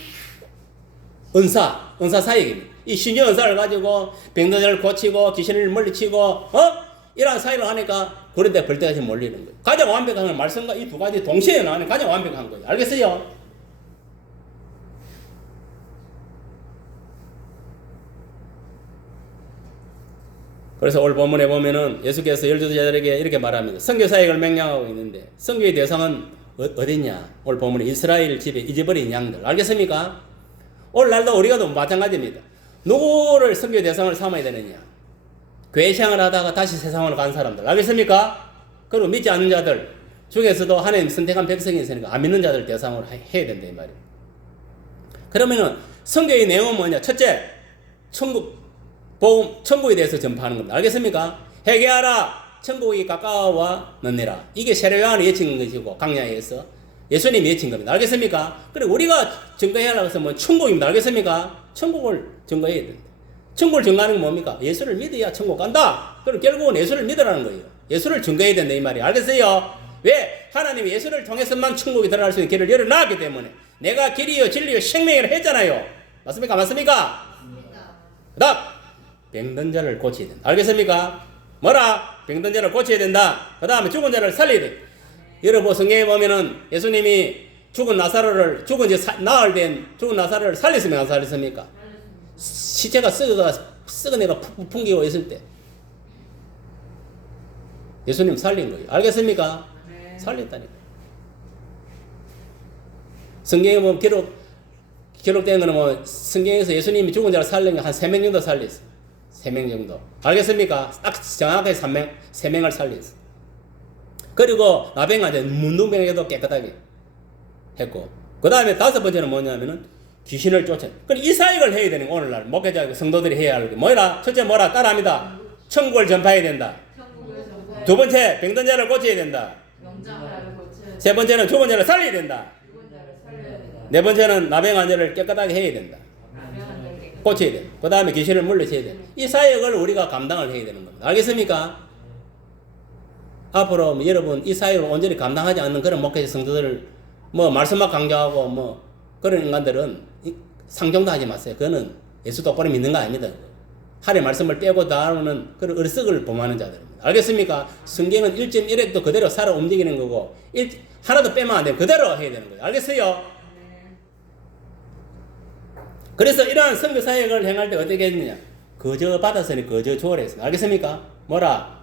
은사 사역입니다. 이 신유 은사를 가지고 병든 자를 고치고 귀신을 물리치고 이러한 사역을 하니까 그런 데 벌떼같이 몰리는 거예요. 가장 완벽한 건 말씀과 이 두 가지 동시에 나가는 가장 완벽한 거예요. 알겠어요? 그래서 오늘 본문에 보면은 예수께서 12제자들에게 이렇게 말합니다. 선교 사역을 명령하고 있는데 선교의 대상은 어딨냐? 오늘 보면은 이스라엘 집에 잊어버린 양들. 알겠습니까? 오늘날도 우리가 마찬가지입니다. 누구를 선교 대상을 삼아야 되느냐? 교회 생활을 하다가 다시 세상으로 간 사람들. 알겠습니까? 그리고 믿지 않는 자들 중에서도 하나님 선택한 백성이 있으니까 안 믿는 자들 대상으로 해야 된다 이 말이에요. 그러면은 선교의 내용은 뭐냐? 첫째, 천국에 대해서 전파하는 겁니다. 알겠습니까? 회개하라, 천국이 가까워왔느니라. 이게 세례요한이 외친 것이고 강야에서 예수님이 외친 겁니다. 알겠습니까? 그리고 우리가 증거해야 해서 천국입니다. 알겠습니까? 천국을 증거해야 됩니다. 천국을 증거하는 게 뭡니까? 예수를 믿어야 천국 간다. 그럼 결국은 예수를 믿으라는 거예요. 예수를 증거해야 된다 이 말이에요. 알겠어요? 왜? 하나님이 예수를 통해서만 천국에 들어갈 수 있는 길을 열어놨기 때문에 내가 길이요 진리요 생명이라 했잖아요. 맞습니까? 맞습니까? 그 다음 병든 자를 고쳐야 된다. 알겠습니까? 뭐라? 병든 자를 고쳐야 된다. 그 다음에 죽은 자를 살려야 돼. 여러분 성경에 보면은 예수님이 죽은 나사로를 죽은 나흘 된 죽은 나사로를 살렸습니까? 안 살렸습니까? 시체가 썩은 애가 풍기고 있을 때 예수님 살린 거예요. 알겠습니까? 살렸다니까. 성경에 보면 기록된 거는 뭐 성경에서 예수님이 죽은 자를 살린 게 한 3명 정도 살렸어요. 3명 정도. 알겠습니까? 딱 정확하게 3명을 살렸어요. 그리고 나병한테 문둥병에도 깨끗하게 했고, 그 다음에 5번째는 뭐냐면은 귀신을 쫓아. 그럼 이 사역을 해야 되는 거예요. 오늘날 목회자 성도들이 해야 할 게 뭐라? 첫째 뭐라? 따라합니다. 천국을 전파해야 된다. 두 번째 병든 자를 고쳐야 된다. 세 번째는 죽은 자를 살려야 된다. 네 번째는 나병 환자를 깨끗하게 해야 된다. 고쳐야 돼. 그 다음에 귀신을 물리쳐야 돼. 이 사역을 우리가 감당을 해야 되는 겁니다. 알겠습니까? 앞으로 여러분 이 사역을 온전히 감당하지 않는 그런 목회자 성도들을 뭐 말씀만 강조하고 뭐 그런 인간들은 상종도 하지 마세요. 그거는 예수 똑바로 믿는 거 아닙니다. 하나님의 말씀을 떼고 다루는 그런 어리석을 범하는 자들입니다. 알겠습니까? 성경은 1.1획도 그대로 살아 움직이는 거고 하나도 빼면 안 돼요. 그대로 해야 되는 거예요. 알겠어요? 그래서 이러한 선교 사역을 행할 때 어떻게 했느냐? 거저 받았으니 거저 주어라 했습니다. 알겠습니까? 뭐라?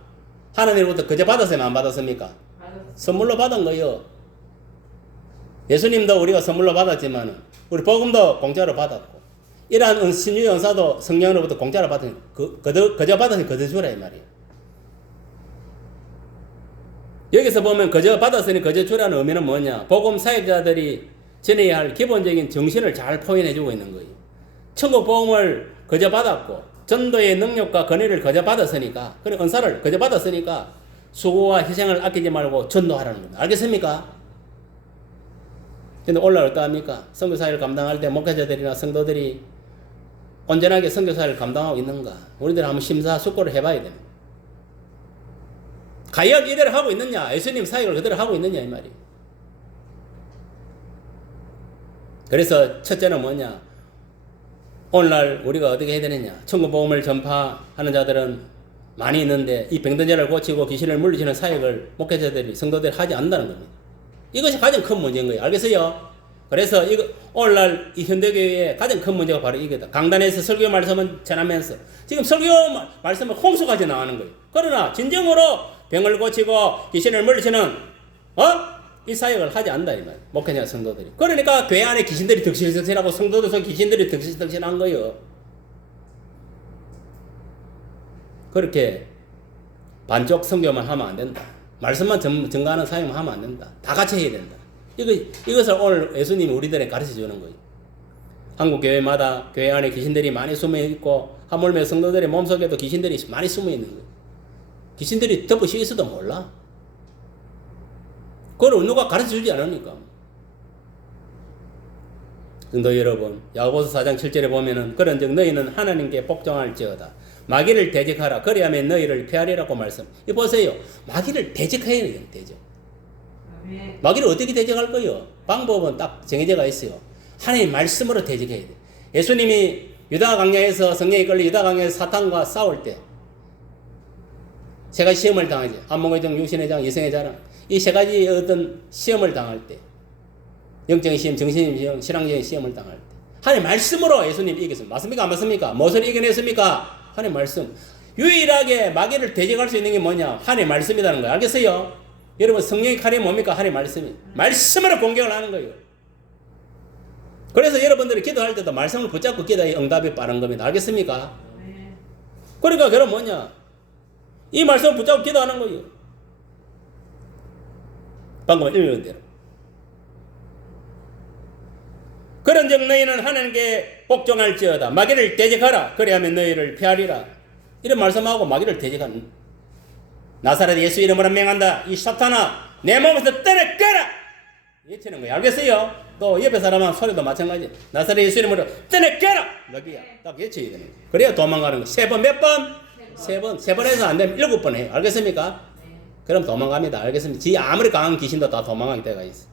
하나님으로부터 거저 받았으면 안 받았습니까? 선물로 받은 거예요. 예수님도 우리가 선물로 받았지만 우리 복음도 공짜로 받았고 이러한 신유 연사도 성령으로부터 공짜로 받은 거저 받았으니 거저 주라 이 말이에요. 여기서 보면 거저 받았으니 거저 주라는 의미는 뭐냐? 복음 사역자들이 전해야 할 기본적인 정신을 잘 표현해주고 있는 거예요. 천국 복음을 거저 받았고 전도의 능력과 권위를 거저 받았으니까 그런 은사를 거저 받았으니까 수고와 희생을 아끼지 말고 전도하라는 겁니다. 알겠습니까? 근데 오늘날 어떠합니까? 선교사를 감당할 때 목회자들이나 성도들이 온전하게 선교사를 감당하고 있는가? 우리들 한번 심사숙고를 해봐야 됩니다. 과연 이대로 하고 있느냐? 예수님 사역을 그대로 하고 있느냐 이 말이에요. 그래서 첫째는 뭐냐? 오늘날 우리가 어떻게 해야 되느냐? 천국 복음을 전파하는 자들은 많이 있는데 이 병든 자를 고치고 귀신을 물리치는 사역을 목회자들이 성도들이 하지 않는다는 겁니다. 이것이 가장 큰 문제인 거예요. 알겠어요? 그래서 오늘날 이 현대교회의 가장 큰 문제가 바로 이거다. 강단에서 설교 말씀을 전하면서 지금 설교 말씀은 홍수까지 나가는 거예요. 그러나 진정으로 병을 고치고 귀신을 물리치는 이 사역을 하지 않는다 이 말. 목회자 성도들이. 그러니까 교회 안에 귀신들이 득실득실하고 성도들 속 귀신들이 득실득실한 거예요. 그렇게 반쪽 선교만 하면 안 된다. 말씀만 증가하는 사역만 하면 안 된다. 다 같이 해야 된다. 이것을 오늘 예수님이 우리들에게 가르쳐 주는 거예요. 한국 교회마다 교회 안에 귀신들이 많이 숨어 있고 하물며 성도들의 몸속에도 귀신들이 많이 숨어 있는 거예요. 귀신들이 덮어 씌어 있어도 몰라. 그걸 누가 가르쳐 주지 않으니까. 성도 여러분, 야고보서 4장 7절에 보면은 그런즉 너희는 하나님께 복종할지어다. 마귀를 대적하라. 그리하면 너희를 피하리라고 말씀. 이 보세요. 마귀를 대적해야 돼요. 대적. 마귀를 어떻게 대적할 거예요? 방법은 딱 정해져가 있어요. 하나님의 말씀으로 대적해야 돼. 예수님이 유다 광야에서 성령에 끌려 유다 광야에서 사탄과 싸울 때 세 가지 시험을 당하지. 안목의 정, 육신의 장, 이성의 자랑. 이 세 가지 어떤 시험을 당할 때, 영적인 시험, 정신의 시험, 신앙적인 시험을 당할 때, 하나님 말씀으로 예수님이 이겼습니다. 맞습니까? 안 맞습니까? 무엇을 이겨냈습니까? 하나님 말씀. 유일하게 마귀를 대적할 수 있는 게 뭐냐? 하나님 말씀이라는 거예요. 알겠어요? 여러분 성령의 칼이 뭡니까? 하나님 말씀이. 말씀으로 공격을 하는 거예요. 그래서 여러분들이 기도할 때도 말씀을 붙잡고 기도해야 응답이 빠른 겁니다. 알겠습니까? 그러니까 그럼 뭐냐? 이 말씀을 붙잡고 기도하는 거예요. 방금 읽은 대로. 그런즉 너희는 하나님께 복종할지어다. 마귀를 대적하라. 그리하면 너희를 피하리라. 이런 말씀하고 마귀를 대적하는. 나사렛 예수 이름으로 명한다. 이 사탄아, 내 몸에서 떠나가라. 외치는 거예요. 알겠어요? 또 옆에 사람은 소리도 마찬가지. 나사렛 예수 이름으로 떠나가라. 여기야. 딱 외쳐야 되는 거예요. 그래야 도망가는 거예요. 세 번, 몇 번? 세 번. 세 번 해서 안 되면 7번 해요. 알겠습니까? 그럼 도망갑니다. 알겠습니까? 지 아무리 강한 귀신도 다 도망갈 때가 있어.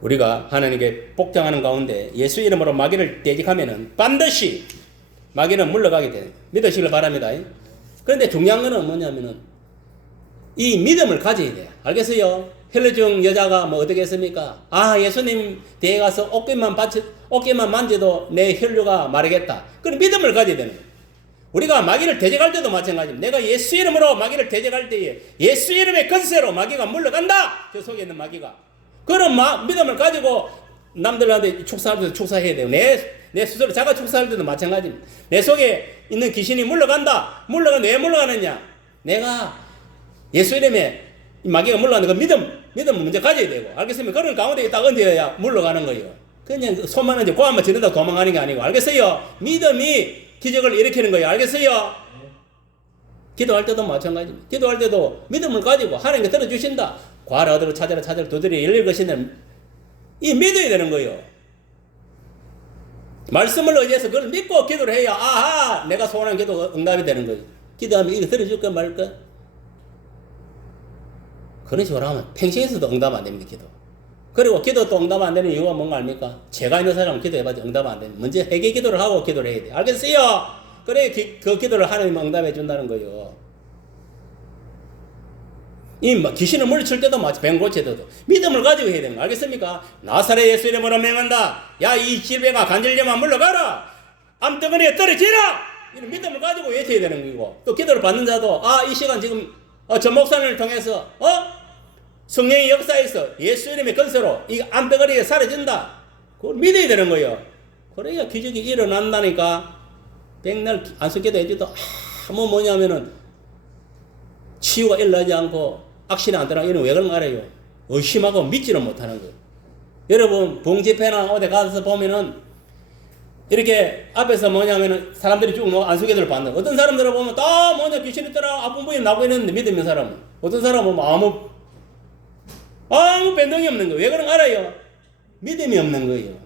우리가 하나님께 복종하는 가운데 예수 이름으로 마귀를 대적하면은 반드시 마귀는 물러가게 돼. 믿으시길 바랍니다. 그런데 중요한 거는 뭐냐면은 이 믿음을 가져야 돼. 알겠어요? 혈루증 여자가 뭐 어떻게 했습니까? 아, 예수님 뒤에 가서 어깨만 만져도 내 혈류가 마르겠다. 그런 믿음을 가져야 되는 거예요. 우리가 마귀를 대적할 때도 마찬가지입니다. 내가 예수 이름으로 마귀를 대적할 때에 예수 이름의 권세로 마귀가 물러간다. 저 속에 있는 마귀가. 그런 믿음을 가지고 남들한테 축사할 때도 축사해야 돼요. 내 스스로 자가 축사할 때도 마찬가지입니다. 내 속에 있는 귀신이 물러간다. 왜 물러가느냐? 내가 예수 이름에 마귀가 물러가는 그 믿음 먼저 가져야 되고, 알겠습니까? 그런 가운데 딱 얹어야 물러가는 거예요. 그냥 손만 얹어 고함만 지른다고 도망가는 게 아니고, 알겠어요? 믿음이 기적을 일으키는 거예요. 알겠어요? 기도할 때도 마찬가지입니다. 기도할 때도 믿음을 가지고 하나님께 들어주신다. 과를 얻으러 찾으러 두드려 열릴 것이냐, 이 믿어야 되는 거예요. 말씀을 의지해서 그걸 믿고 기도를 해야 아하, 내가 소원한 기도 응답이 되는 거예요. 기도하면 이거 들어줄까 말까? 그런 식으로 하면 평생에서도 응답 안 됩니다. 기도. 그리고 기도 또 응답 안 되는 이유가 뭔가 압니까? 죄가 있는 사람은 기도해봐도 응답 안 됩니다. 먼저 회개 기도를 하고 기도를 해야 돼요. 알겠어요? 그래 그 기도를 하나님 응답해 준다는 거예요. 이 귀신을 물리칠 때도 마치 병 고칠 때도 믿음을 가지고 해야 됩니다. 알겠습니까? 나사렛 예수 이름으로 명한다. 야, 이 질병아 간질염아 물러가라. 암덩어리에 떨어지라. 이런 믿음을 가지고 외쳐야 되는 거고, 또 기도를 받는 자도 이 시간 지금 전 목사님을 통해서 성령의 역사에서 예수 이름의 권세로 이 암덩어리에 사라진다. 그걸 믿어야 되는 거예요. 그래야 기적이 일어난다니까. 백날 안수기도 해줘도 뭐냐면은 치유가 일어나지 않고 악신이 안 들어가고, 이런 왜 그런 거 알아요? 의심하고 믿지를 못하는 거예요. 여러분 봉집회나 어디 가서 보면은 이렇게 앞에서 뭐냐면은 사람들이 쭉 안수기도를 받는, 어떤 사람들을 보면 다 뭐냐 귀신이 떠나 아픈 부위 나고 있는데 믿는 사람은, 어떤 사람은 아무 변동이 없는 거예요. 왜 그런 거 알아요? 믿음이 없는 거예요.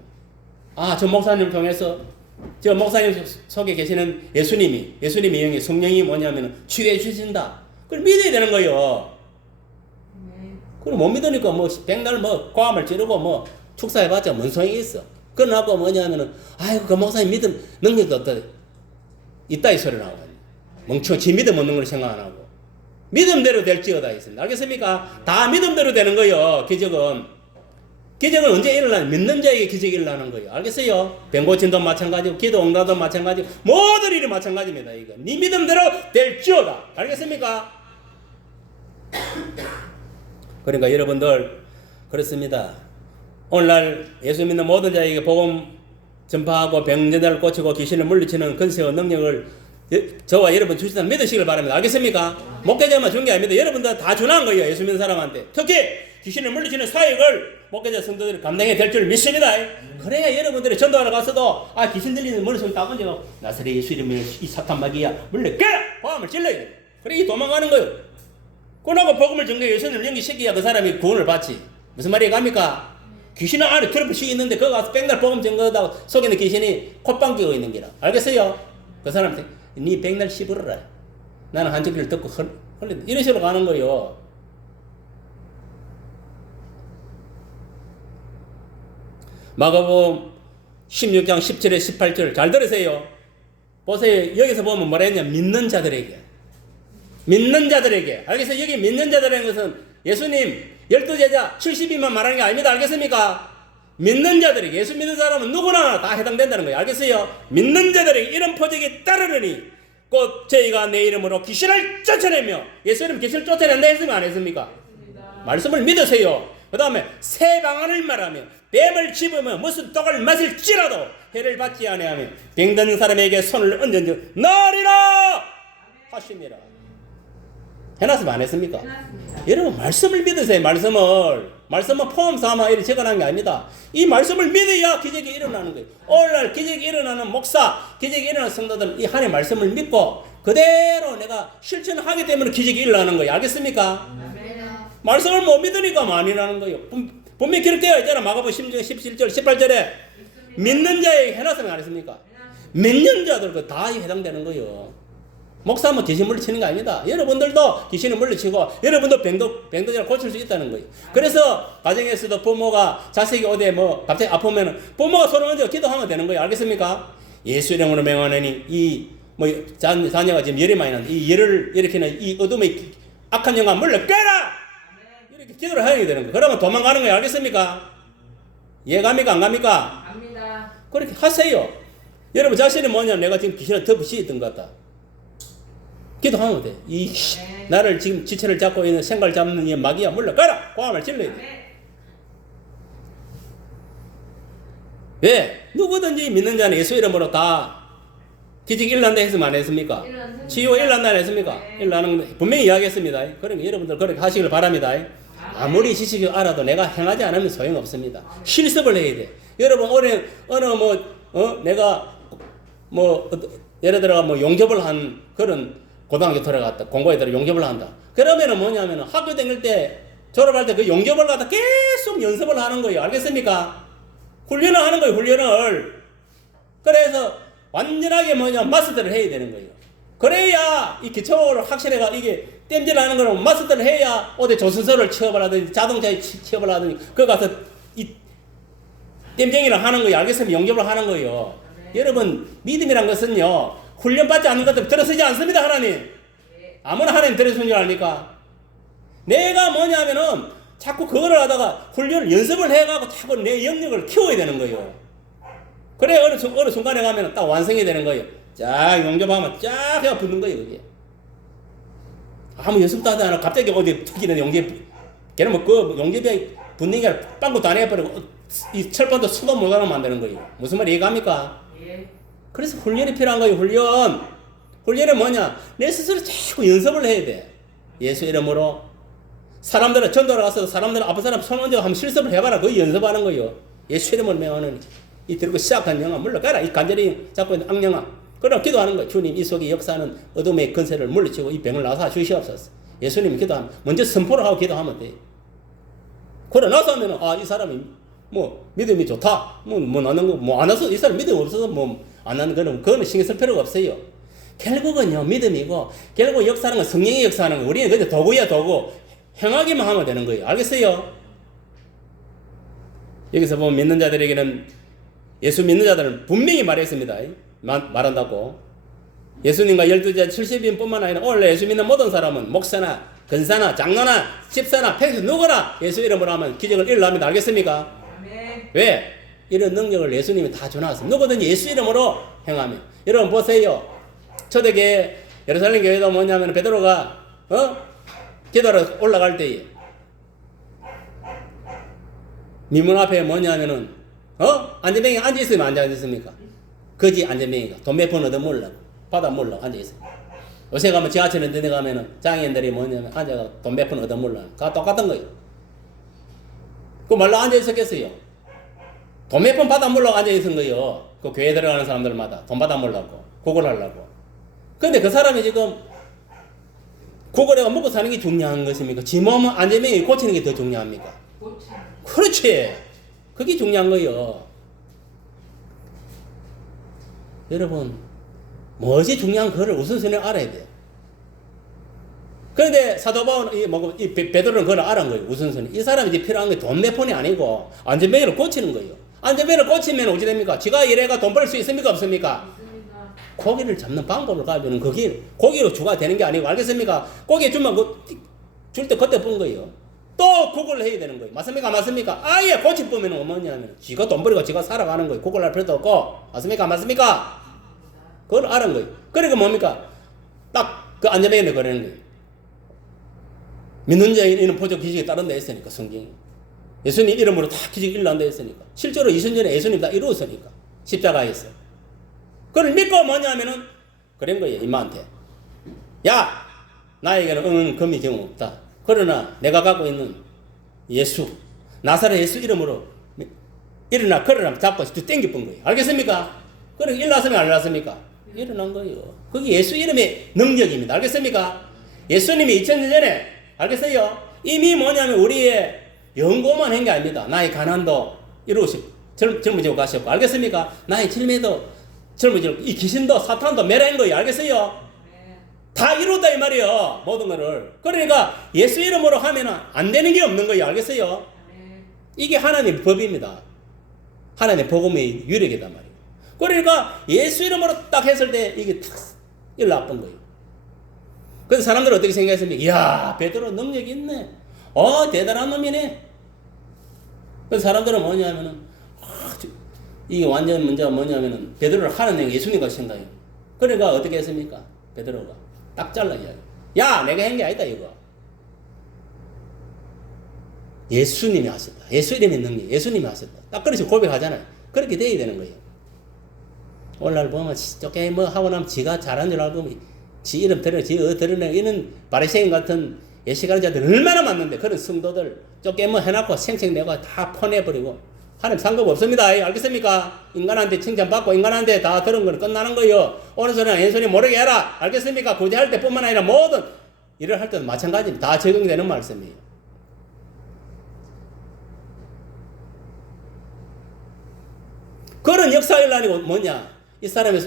저 목사님 통해서 저 목사님 속에 계시는 예수님이 영이 성령이 뭐냐면은 치유해 주신다. 그걸 믿어야 되는 거예요. 그걸 못 믿으니까 백날 고함을 지르고 축사해봤자 뭔 소용이 있어. 그러고 뭐냐면은 아이고 그 목사님 믿음 능력도 없다 있다 이 소리 나오거든요. 멍청이 지 믿음 없는 걸 생각 안 하고 믿음대로 될지어다 했습니다. 알겠습니까? 다 믿음대로 되는 거예요. 기적은 언제 일어나냐? 믿는 자에게 기적이 일어나는 거예요. 알겠어요? 병 고침도 마찬가지고 기도 응답도 마찬가지고 모든 일이 마찬가지입니다. 이거 네 믿음대로 될지어다. 알겠습니까? 그러니까 여러분들 그렇습니다. 오늘날 예수 믿는 모든 자에게 복음 전파하고 병자를 고치고 귀신을 물리치는 권세와 능력을 저와 여러분 주시다는 믿으시길 바랍니다. 알겠습니까? 목회자만 준 게 아닙니다. 여러분들 다 준한 거예요. 예수 믿는 사람한테. 특히 귀신을 물리치는 사역을 목회자 성도들이 감당해야 될 줄 믿습니다. 그래야 여러분들이 전도하러 가서도 귀신 들리는 머릿속에 딱 얹어 나사렛 예수 이름으로 이 사탄 마귀야 물러가라! 고함을 질러야 돼. 그래 이 도망가는 거예요. 그러고 복음을 전개 예수님을 연기시켜야 그 사람이 구원을 받지. 무슨 말이 갑니까? 귀신은 안에 트러플이 있는데 거기 가서 백날 복음 전거하다가 속에 있는 귀신이 콧방 끼고 있는 게라. 알겠어요? 그 사람한테 니 백날 씹으러라. 나는 한쪽을 듣고 흘린다. 이런 식으로 가는 거예요. 마가복음 16장 17절 18절 잘 들으세요. 보세요. 여기서 보면 뭐라 했냐? 믿는 자들에게. 알겠어요? 여기 믿는 자들이라는 것은 예수님 12제자 70인만 말하는 게 아닙니다. 알겠습니까? 믿는 자들에게, 예수 믿는 사람은 누구나 다 해당된다는 거예요. 알겠어요? 믿는 자들에게 이런 표적이 따르느니 곧 저희가 내 이름으로 귀신을 쫓아내며, 예수님 귀신을 쫓아낸다 했으면 안 했습니까? 말씀을 믿으세요. 그 다음에 새 방언을 말하며 뱀을 집으며 무슨 떡을 마실지라도 해를 받지 아니하며 병든 사람에게 손을 얹어 나으리라 하시니라. 해놨으면 안 했습니까? 여러분 말씀을 믿으세요. 말씀은 포함 삼아 이렇게 적어놓은 게 아닙니다. 이 말씀을 믿어야 기적이 일어나는 거예요. 오늘날 기적이 일어나는 목사, 기적이 일어나는 성도들은 이 하나님의 말씀을 믿고 그대로 내가 실천하기 때문에 기적이 일어나는 거예요. 알겠습니까? 말씀을 못 믿으니까 많이 나는 거예요. 분명히 기록되어 있잖아. 마가복음 16장 17절 18절에 믿는 자에게 해놨으면 안 했습니까? 몇 년자들 그 다 해당되는 거예요. 목사면 귀신 물리치는 거 아닙니다. 여러분들도 귀신을 물리치고 여러분도 병든자를 고칠 수 있다는 거예요. 그래서 가정에서도 부모가 자식이 어디 뭐 갑자기 아프면 부모가 손을 얹어 기도하면 되는 거예요. 알겠습니까? 예수 이름으로 명하노니 이 뭐 자녀가 지금 열이 많이 나는데 이 열을 일으키는 이 어둠의 악한 영감 물러 깨라! 이렇게 기도를 해야 되는 거예요. 그러면 도망가는 거예요. 알겠습니까? 이해갑니까? 안 갑니까? 갑니다. 그렇게 하세요. 여러분 자신이 뭐냐, 내가 지금 귀신을 더 부시했던 것 같다. 기도하면 돼. 나를 지금 지체를 잡고 있는 생각을 잡는 이 마귀야 물러가라! 고함을 질러야 돼. 왜? 누구든지 믿는 자는 예수 이름으로 다 기적 일난다 했으면 안 했습니까? 치유 일난다 했습니까? 일나는 분명히 이야기했습니다. 그러니까 여러분들 그렇게 하시길 바랍니다. 아무리 지식이 알아도 내가 행하지 않으면 소용없습니다. 실습을 해야 돼. 여러분 내가 예를 들어 용접을 한 그런 고등학교 들어갔다 공고에 들어 용접을 한다. 그러면은 뭐냐면은 학교 다닐 때 졸업할 때 그 용접을 갖다 계속 연습을 하는 거예요. 알겠습니까? 훈련을 하는 거예요. 훈련을. 그래서 완전하게 마스터를 해야 되는 거예요. 그래야 이 기초를 확실해가 이게 땜질하는 거는 마스터를 해야 어디 조선소를 취업을 하든지 자동차에 취업을 하든지 그 가서 이 땜쟁이를 하는 거예요. 알겠습니까? 용접을 하는 거예요. 여러분 믿음이란 것은요 훈련받지 않는 것들 들어서지 않습니다. 하나님 아무나 하나님 들어서는 줄 압니까? 내가 뭐냐면은 자꾸 그거를 하다가 훈련을 연습을 해가고 자꾸 내 영역을 키워야 되는 거예요. 그래 어느 순간에 가면 딱 완성이 되는 거예요. 쫙 용접하면 쫙 해가 붙는 거예요. 그게 아무 연습도 하지 않아 갑자기 어디 툭이는 용접 걔는 뭐 그 용접이 붙는 게 아니라 빵꾸 다 내버리고 이 철판도 수도 못하게 만드는 거예요. 무슨 말이 이해갑니까? 예. 그래서 훈련이 필요한 거예요. 훈련은 뭐냐? 내 스스로 자꾸 연습을 해야 돼. 예수 이름으로 사람들은 전도를 가서 사람들은 아픈 사람 손 얹어 한번 실습을 해봐라. 그거 연습하는 거예요. 예수 이름으로 명하는 이 들고 시작한 영아 물러가라. 이 간절히 잡고 있는 악영아. 그럼 기도하는 거예요. 주님 이 속에 역사하는 어둠의 근세를 물리치고 이 병을 나사 주시옵소서. 예수님이 기도하면 먼저 선포를 하고 기도하면 돼. 그러고 나서 하면은 이 사람이 믿음이 좋다. 나는 거 안 와서 이 사람 믿음 없어서 안 하는 그거는 신경 쓸 필요가 없어요. 결국은요 믿음이고 결국 역사하는 건 성령이 역사하는 거. 우리는 그저 도구야 도구. 행하기만 하면 되는 거예요. 알겠어요? 여기서 보면 믿는 자들에게는 예수 믿는 자들은 분명히 말했습니다. 말한다고. 예수님과 12제자 70인 뿐만 아니라 오늘 예수 믿는 모든 사람은 목사나 근사나 장로나 집사나 팽수 누구나 예수 이름으로 하면 기적을 일어납니다. 알겠습니까? 아멘. 왜? 이런 능력을 예수님이 다 주놨습니다. 누구든지 예수 이름으로 행하면. 여러분 보세요. 초대교회 예루살렘 교회도 뭐냐면 베드로가 기도로 올라갈 때에 미문 앞에 뭐냐면은 안전뱅이 앉아있으면 앉아있습니까? 거지 안전뱅이가 돈 몇 푼 얻어먹으려고 받아 먹으려고 앉아있어요. 요새 가면 지하철에 내려가면은 장애인들이 뭐냐면 앉아가 돈 몇 푼 얻어먹으려고 다 똑같은 거예요. 그 말로 앉아있었겠어요. 돈 몇 푼 받아 먹으려고 앉아있은 거예요. 그 교회 들어가는 사람들마다 돈 받아 먹으려고 그걸 하려고. 근데 그 사람이 지금 그걸 내가 먹고 사는 게 중요한 것입니까? 지 몸은 안전뱅이 고치는 게 더 중요합니까? 그렇지. 그게 중요한 거예요. 여러분, 무엇이 중요한 거를 우선순위를 알아야 돼요. 그런데 사도 바울은 이 베드로는 그걸 알은 거예요. 우선순위. 이 사람이 이제 필요한 게 돈 몇 푼이 아니고 안전뱅이를 고치는 거예요. 안전뱅이를 고치면 어찌 됩니까? 지가 이래가 돈 벌 수 있습니까? 없습니까? 고기를 잡는 방법을 가지고는 그게 고기로 주가 되는 게 아니고 알겠습니까? 고기 주면 줄 때 그때 본 거예요. 또 그걸 해야 되는 거예요. 맞습니까? 맞습니까? 아예 고치 보면 뭐냐면 지가 돈 벌이고 지가 살아가는 거예요. 그걸 할 필요도 없고 맞습니까? 맞습니까? 그걸 아는 거예요. 그러니까 뭡니까? 딱 그 안전뱅이를 거리는 거예요. 믿는 자에는 보적 기적이 따른다 했으니까 성경이. 예수님 이름으로 다 기적이 일어난다 했으니까. 실제로 2000년에 예수님 다 이루었으니까. 십자가에서. 그걸 믿고 뭐냐면은 그런 거예요. 임마한테. 야! 나에게는 금이 지금 없다. 그러나 내가 갖고 있는 예수 나사렛 예수 이름으로 일어나 걸어라 잡고 땡겨본 거예요. 알겠습니까? 그럼 일어났습니까? 안 일어났습니까? 일어난 거예요. 그게 예수 이름의 능력입니다. 알겠습니까? 예수님이 2000년 전에 알겠어요? 이미 뭐냐면 우리의 연고만 한 게 아닙니다. 나의 가난도 이루시고 젊어지고 가셨고 알겠습니까? 나의 젊어질 이 귀신도 사탄도 매라인 거예요. 알겠어요? 다 이루었다 이 말이에요. 모든 거를. 그러니까 예수 이름으로 하면은 안 되는 게 없는 거예요. 알겠어요? 이게 하나님의 법입니다. 하나님의 복음의 유력이단 말이에요. 그러니까 예수 이름으로 딱 했을 때 이게 탁 일나쁜 거예요. 그래서 사람들은 어떻게 생각했습니까? 이야, 베드로 능력이 있네. 대단한 놈이네. 그래서 사람들은 뭐냐면은 이게 완전 문제가 뭐냐면은 베드로를 하나님 예수님과 생각해요. 그러니까 어떻게 했습니까? 베드로가 딱 잘라 이야기. 야, 내가 한 게 아니다 이거. 예수님이 하셨다. 예수 이름의 능력, 예수님이 하셨다. 딱 그렇게 고백하잖아요. 그렇게 돼야 되는 거예요. 오늘날 보면 쪼개 뭐 하고 나면 지가 잘한 줄 알고 지 이름 드러내 이런 바리새인 같은 예시가는 자들 얼마나 많는데 그런 성도들 쪼개 뭐 해놓고 생색내고 다 퍼내버리고 하나님 상관없습니다. 알겠습니까? 인간한테 칭찬받고 인간한테 다 들은 건 끝나는 거예요. 오른손이나 왼손이 모르게 해라. 알겠습니까? 구제할 때뿐만 아니라 모든 일을 할 때도 마찬가지입니다. 다 적용되는 말씀이에요. 그런 역사 일라니 뭐냐? 이 사람이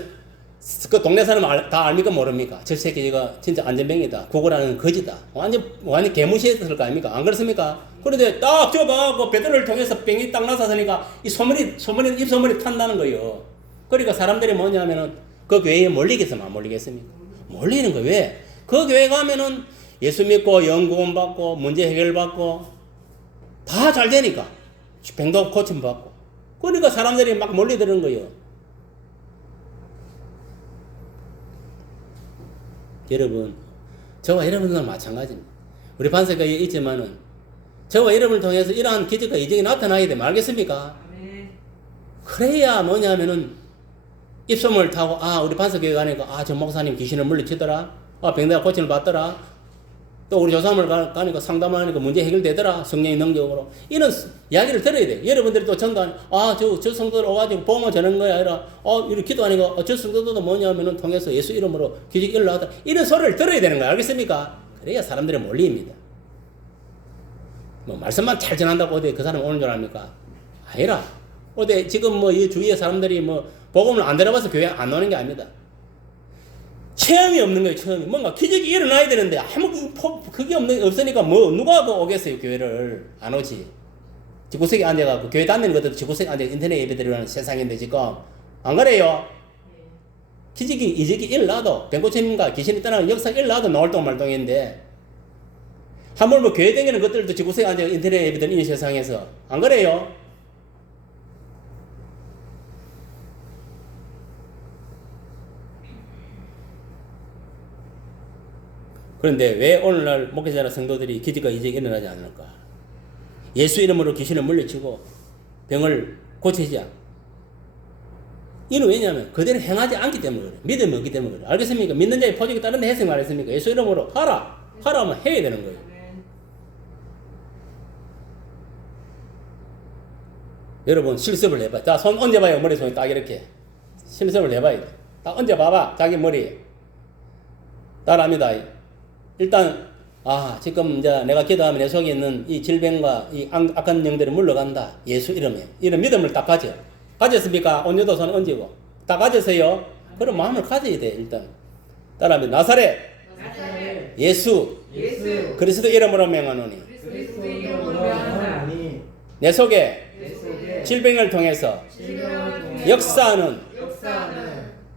그 동네 사람 다 압니까 모릅니까? 저 새끼가 진짜 안전병이다. 구걸하는 거지다. 완전 개무시했을 거 아닙니까? 안 그렇습니까? 그런데 딱 줘봐. 베드로를 통해서 병이 딱 나서니까 이 입소문이 탄다는 거예요. 그러니까 사람들이 뭐냐면은 그 교회에 몰리겠으면 안 몰리겠습니까? 몰리는 거예요. 왜? 그 교회 가면은 예수 믿고 영구원 받고 문제 해결 받고 다 잘 되니까 병도 고침 받고 그러니까 사람들이 막 몰리드는 거예요. 여러분, 저와 여러분들도 마찬가지입니다. 우리 반석에 있지만은 저와 여러분을 통해서 이러한 기적과 이적이 나타나게 되면 알겠습니까? 그래야 뭐냐면은 입소문을 타고 우리 반석교회 가니까 저 목사님 귀신을 물리치더라. 병자가 고침을 받더라. 또 우리 조사함을 가니까 상담을 하니까 문제 해결되더라. 성령의 능력으로. 이런 이야기를 들어야 돼. 여러분들이 또 전도하니 저 성도들 오가지고 복음을 전하는 거야 아니라 이렇게 기도하니까 저 성도들도 뭐냐면은 통해서 예수 이름으로 기적이 일어나더라. 이런 소리를 들어야 되는 거야. 알겠습니까? 그래야 사람들이 몰립니다. 뭐 말씀만 잘 전한다고 어디 그 사람 오는 줄 압니까? 아니라 어디 지금 뭐 이 주위에 사람들이 뭐 복음을 안 들어봐서 교회 안 오는 게 아닙니다. 체험이 없는 거예요. 체험이 뭔가 기적이 일어나야 되는데 아무 그게 없으니까 뭐 누가 오겠어요. 교회를 안 오지. 집구석에 앉아갖고 교회 다니는 것도 집구석에 앉아 인터넷 예배 드리는 세상인데 지금 안 그래요? 기적이 이적이 일어나도 병고침인가 귀신이 떠나는 역사가 일어나도 나올동 말동인데 한번 뭐 교회 다니는 것들도 집구석에 앉아 인터넷 예배 드리는 이 세상에서 안 그래요? 그런데 왜 오늘날 목회자나 성도들이 기적과 이적이 일어나지 않을까? 예수 이름으로 귀신을 물리치고 병을 고치지 않고 이는 왜냐하면 그대로 행하지 않기 때문에 그래요. 믿음이 없기 때문에 그래요. 알겠습니까? 믿는 자의 포직이 따른다 해서 말했습니까? 예수 이름으로 하라 하면 해야 되는 거예요. 여러분 실습을 해봐요. 자, 손 얹어봐요. 머리손이 딱 이렇게 실습을 해봐요. 딱 얹어봐봐. 자기 머리에 따라합니다. 일단 지금 이제 내가 기도하면 내 속에 있는 이 질병과 이 악한 영들이 물러간다. 예수 이름에 이런 믿음을 딱 가졌습니까? 온유도 손 얹고 딱 가졌어요. 그런 마음을 가져야 돼. 일단 따라합니다. 나사렛 예수 그리스도 이름으로 명하노니 내 속에 질병을 통해서 역사하는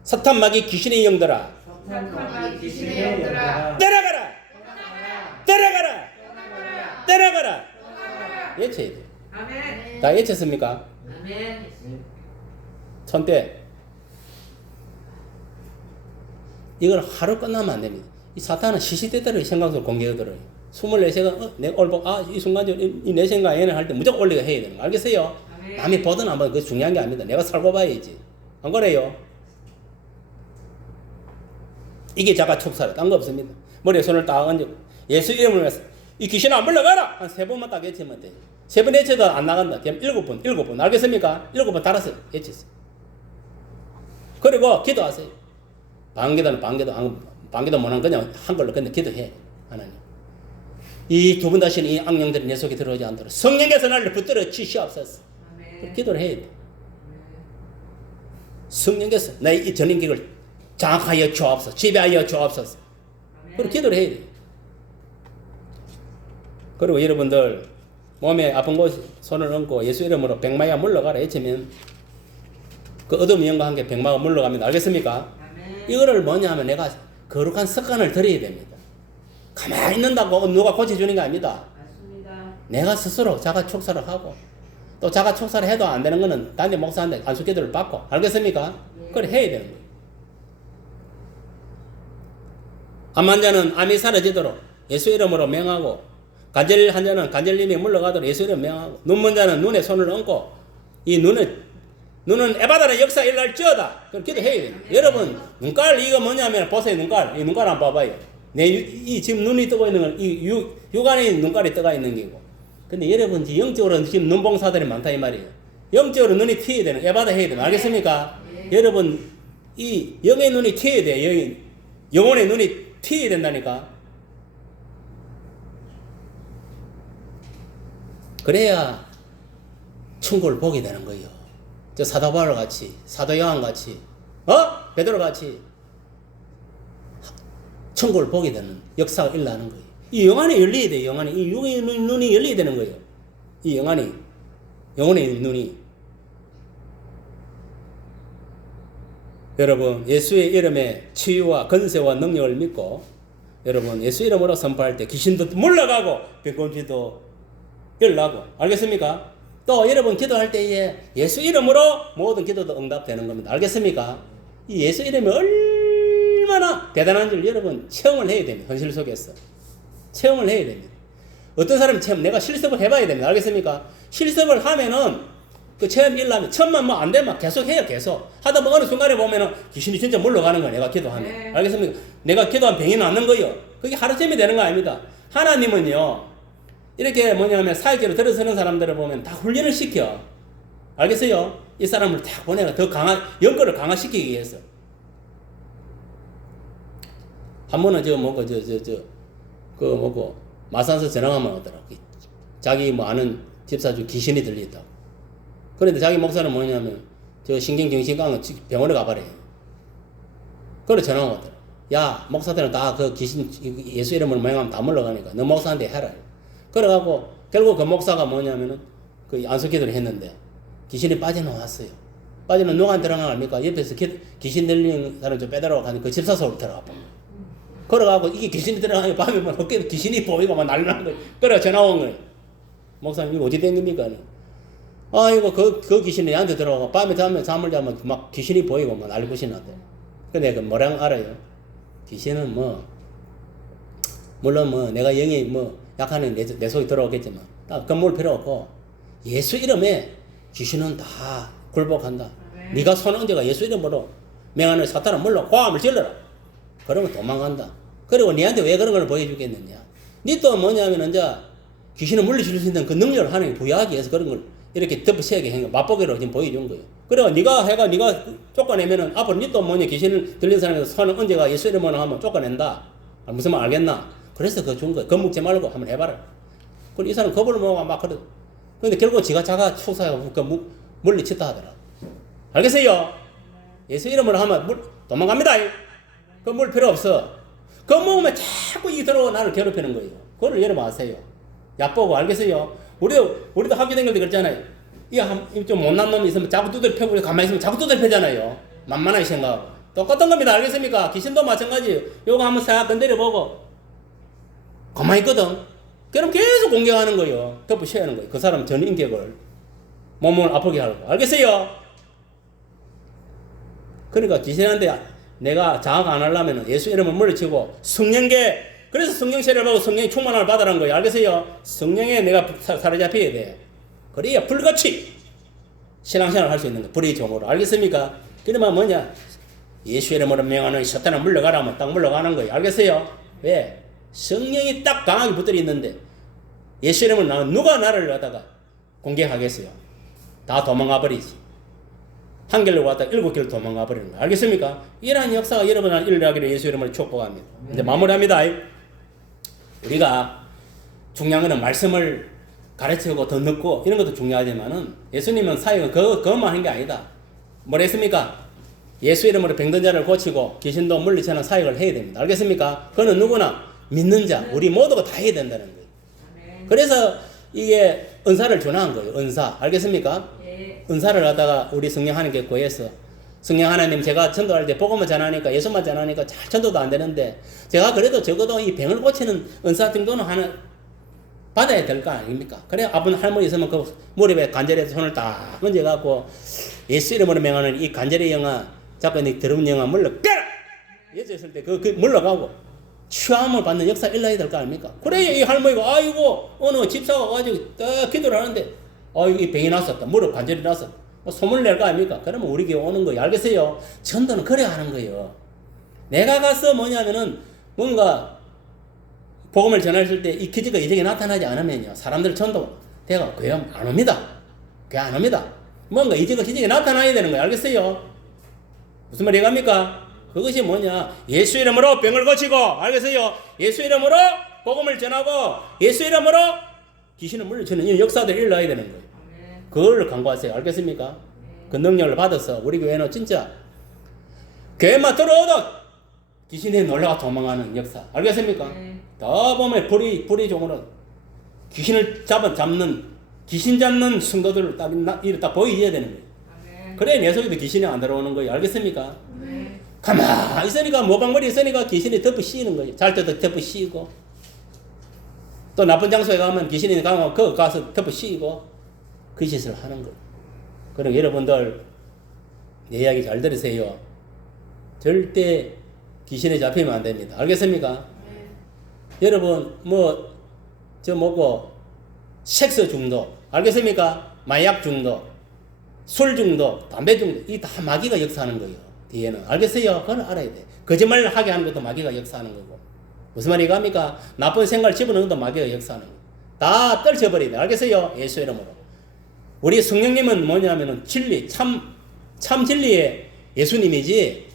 사탄 마귀 귀신의 영들아 때려가라 외쳐야 돼. 다 외쳤습니까? 손대. 이걸 하루 끝나면 안 됩니다. 이 사탄은 시시때때로 생각 속으로 공격하더라고요. 24시간 내가 올보 이 순간적으로 이 내 생각 얘는 할 때 무조건 올리가 해야 되는 거 알겠어요? 남이 보든 안 보든 그게 중요한 게 아닙니다. 내가 살고 봐야지. 안 그래요? 이게 자가 촉사라. 딴 거 없습니다. 머리에 손을 딱 얹고 예수 이름으로 해서 이 귀신 안 물러가라! 한 3번만 딱 외치면 돼. 3번 외쳐도 안 나간다. 그럼 7번. 알겠습니까? 7번 달아서 외치세요. 그리고 기도하세요. 반기도 못하면 그냥 한글로 근데 기도해. 하나님. 이 두 번 다시는 이 악령들이 내 속에 들어오지 않도록 성령께서 나를 붙들어 주시옵소서. 기도를 해야 돼. 성령께서 나의 이 전인격을 장악하여 주옵소서, 지배하여 주옵소서. 그리고 기도를 해야 돼요. 그리고 여러분들 몸에 아픈 곳 손을 얹고 예수 이름으로 백마야 물러가라 외치면 그 어둠의 영과 함께 백마가 물러갑니다. 알겠습니까? 이거를 뭐냐 하면 내가 거룩한 습관을 들여야 됩니다. 가만히 있는다고 누가 고쳐주는 게 아닙니다. 내가 스스로 자가 축사를 하고 또 자가 축사를 해도 안 되는 거는 단지 목사한테 안수기도를 받고 알겠습니까? 그걸 해야 되는 거예요. 암 환자는 암이 사라지도록 예수 이름으로 명하고 간절 환자는 간절님이 물러가도록 예수 이름 명하고 눈 먼 자는 눈에 손을 얹고 이 눈은 에바다의 역사 일날지어다. 그럼 기도해야 돼요. 여러분 눈깔 이거 뭐냐면 보세요. 눈깔 이 눈깔 한번 봐봐요. 이 지금 눈이 뜨고 있는 건 이 육안에 눈깔이 떠가 있는 게고. 근데 여러분 영적으로 지금 눈봉사들이 많다 이 말이에요. 영적으로 눈이 튀어야 되는 에바다 해야 되는 알겠습니까? 여러분 이 영의 눈이 튀어야 돼요. 영혼의 눈이 튀어야 된다니까. 그래야 천국을 보게 되는 거예요. 저 사도 바울 같이, 사도 요한 같이, 베드로 같이 천국을 보게 되는 역사가 일어나는 거예요. 이 영안이 열려야 돼요. 영안이 이 육의 눈이 열려야 되는 거예요. 이 영안이 영혼의 눈이. 여러분 예수의 이름에 치유와 건세와 능력을 믿고 여러분 예수 이름으로 선포할 때 귀신도 물러가고 병곤지도 일어나고 알겠습니까? 또 여러분 기도할 때에 예수 이름으로 모든 기도도 응답되는 겁니다. 알겠습니까? 이 예수 이름이 얼마나 대단한지를 여러분 체험을 해야 됩니다. 현실 속에서 체험을 해야 됩니다. 어떤 사람이 체험 내가 실습을 해봐야 됩니다. 알겠습니까? 실습을 하면은 그 체험이 일어나면 처음만 뭐 안 되면 계속 해요. 계속 하다 보면 어느 순간에 보면은 귀신이 진짜 물러가는 거예요. 내가 기도하면 알겠습니까? 내가 기도하면 병이 낫는 거예요. 그게 하루쯤이 되는 거 아닙니다. 하나님은요 이렇게 뭐냐면 사역자로 들어서는 사람들을 보면 다 훈련을 시켜. 알겠어요? 이 사람을 딱 보내가 더 강한 영거를 강화시키기 위해서. 한 번은 마산서 전화가만 오더라고. 자기 뭐 아는 집사 중 귀신이 들리다. 그런데 자기 목사는 뭐냐면 저 신경정신과는 병원에 가봐래. 그래 전화가 오더라. 야 목사들은 다 그 귀신 예수 이름을 명하면 다 물러가니까 너 목사한테 해라. 그래갖고 결국 그 목사가 뭐냐면은 그 안수기도를 했는데 귀신이 빠져나왔어요. 빠지면 누가 들어가는 겁니까? 옆에서 귀신 들리는 사람 좀 빼달라고 하니 그 집사 속으로 들어가 봐. 그래갖고 이게 귀신이 들어가니 밤에 막 어깨에 귀신이 보이고 막 난리나는 거예요. 그래 전화 온 거예요. 목사님 이거 어디 된 겁니까? 아이고 그 귀신이 얘한테 들어가고 밤에 잠을 자면 막 귀신이 보이고 막 난리굿이 나대. 근데 그 뭐랑 알아요? 귀신은 뭐 물론 뭐 내가 영이 뭐 약하는 내 속에 들어오겠지만 딱 건물 필요 없고 예수 이름에 귀신은 다 굴복한다. 네가 손 얹어가 예수 이름으로 명하는 사탄은 물론 고함을 질러라. 그러면 도망간다. 그리고 니한테 왜 그런 걸 보여주겠느냐. 니 또 뭐냐면 이제 귀신을 물리칠 수 있는 그 능력을 하나님 부여하기 위해서 그런 걸 이렇게 덮어씌우게 한 거 맛보기로 지금 보여준 거예요. 그래가 네가 쫓아내면은 앞으로 니 또 뭐냐 귀신을 들린 사람에서 손을 얹어가 예수 이름으로 하면 쫓아낸다. 무슨 말 알겠나? 그래서 그거 준 거예요. 겁먹지 말고 한번 해봐라. 그리고 이 사람 겁을 먹어 막 그래. 근데 결국 자가 축사하고 그 물리쳤다 하더라. 알겠어요? 예수 이름으로 하면 도망갑니다. 그 물 필요 없어. 그거 먹으면 자꾸 이 들어오고 나를 괴롭히는 거예요. 그걸 여러분 아세요. 얕보고 알겠어요? 우리도 학교 다닐 때 그랬잖아요. 좀 못난 놈이 있으면 자꾸 두드려 펴고 가만히 있으면 자꾸 두드려 펴잖아요. 만만하게 생각하고. 똑같은 겁니다. 알겠습니까? 귀신도 마찬가지예요. 요거 한번 싹 건드려보고 가만히 있거든. 그럼 계속 공격하는 거예요. 덮어씌우는 거예요. 그 사람 전 인격을 몸을 아프게 하고. 알겠어요? 그러니까 귀신한테 내가 장악 안 하려면 예수 이름을 물리치고 성령계 그래서 성령세를 받고 성령의 충만함을 받으라는 거예요. 알겠어요? 성령에 내가 사로잡혀야 돼. 그래야 불같이 신앙생활을 할 수 있는 거예요. 불의 종으로. 알겠습니까? 그러면 뭐냐? 예수 이름으로 명하는 사탄을 물러가라 하면 딱 물러가는 거예요. 알겠어요? 왜? 성령이 딱 강하게 붙들어 있는데 예수 이름을 나면 누가 나를 갖다가 공격하겠어요? 다 도망가 버리지. 한 길로 왔다 7길 도망가 버리는 거예요. 알겠습니까? 이러한 역사가 여러분한테 일어나기를 예수 이름으로 축복합니다. 이제 마무리합니다. 우리가 중요한 것은 말씀을 가르치고 더 넣고 이런 것도 중요하지만은 예수님은 사역은 그것만 한 게 아니다. 뭐라 했습니까? 예수 이름으로 병든 자를 고치고 귀신도 물리치는 사역을 해야 됩니다. 알겠습니까? 그는 누구나 믿는 자, 우리 모두가 다 해야 된다는 거예요. 그래서 이게 은사를 준한 거예요. 은사. 알겠습니까? 은사를 갖다가 우리 성령 하나님께 구해서 성령 하나님, 제가 전도할 때 복음을 전하니까 예수만 전하니까 잘 전도도 안 되는데 제가 그래도 적어도 이 병을 고치는 은사 정도는 하나 받아야 될 거 아닙니까? 그래 아픈 할머니 있으면 그 무릎에 관절에 손을 딱 얹어갖고 예수 이름으로 명하는 이 관절의 영아, 자꾸 이 더러운 영아 물러가라! 예수 있을 때 그 물러가고 취함을 받는 역사 일어나야 될 거 아닙니까? 그래 이 할머니가 아이고 어느 집사가 가지고 딱 기도를 하는데 아이고 이 병이 났었다. 무릎 관절이 났었다. 뭐 소문을 낼 거 아닙니까? 그러면 우리 교회 오는 거예요. 알겠어요? 전도는 그래야 하는 거예요. 내가 가서 뭐냐면은 뭔가 복음을 전했을 때 이 기적이 이적이 나타나지 않으면요. 사람들 전도 대가 교회 안 옵니다. 교회 안 옵니다. 뭔가 이적이 기적이 나타나야 되는 거예요. 알겠어요? 무슨 말이 갑니까? 그것이 뭐냐? 예수 이름으로 병을 고치고, 알겠어요? 예수 이름으로 복음을 전하고 예수 이름으로 귀신을 물리치는 이 역사들이 일어나야 되는 거예요. 그걸 강구하세요. 알겠습니까? 그 능력을 받아서 우리 교회는 진짜 교회만 들어오도 귀신이 놀라가 도망가는 역사. 알겠습니까? 다 보면 불의 종으로 귀신을 잡는 귀신 잡는 성도들을 딱 보여줘야 되는 거예요. 그래 내 속에도 귀신이 안 들어오는 거예요. 알겠습니까? 가만히 있으니까 모방머리 있으니까 귀신이 덮어 씌이는 거예요. 잘 때도 덮어 씌이고 또 나쁜 장소에 가면 귀신이 가면 거기 가서 덮어 씌이고 그 짓을 하는 거예요. 그럼 여러분들 내 이야기 잘 들으세요. 절대 귀신에 잡히면 안 됩니다. 알겠습니까? 여러분 저 뭐고 색소 중독 알겠습니까? 마약 중독, 술 중독, 담배 중독 이 다 마귀가 역사하는 거예요. 뒤에는 알겠어요? 그걸 알아야 돼. 거짓말 하게 하는 것도 마귀가 역사하는 거고 무슨 말이 갑니까? 나쁜 생각을 집어넣는 것도 마귀가 역사하는 거예요. 다 떨쳐버려야 돼. 알겠어요? 예수 이름으로. 우리 성령님은 뭐냐면은 진리, 참 진리의 예수님이지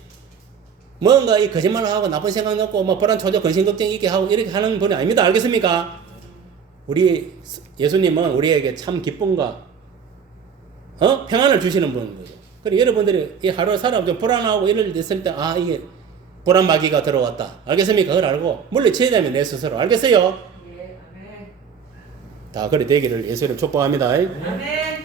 뭔가 이 거짓말을 하고 나쁜 생각 넣고 뭐 불안 초조 근심 걱정 있게 하고 이렇게 하는 분이 아닙니다. 알겠습니까? 우리 예수님은 우리에게 참 기쁨과 평안을 주시는 분인 거죠. 그리고 여러분들이 이 하루 살아 좀 불안하고 이럴 일 있을 때 이게 불안 마귀가 들어왔다. 알겠습니까? 그걸 알고 물리쳐야 되면 내 스스로. 알겠어요? 다 그래 되기를 예수 이름 축복합니다. 아멘.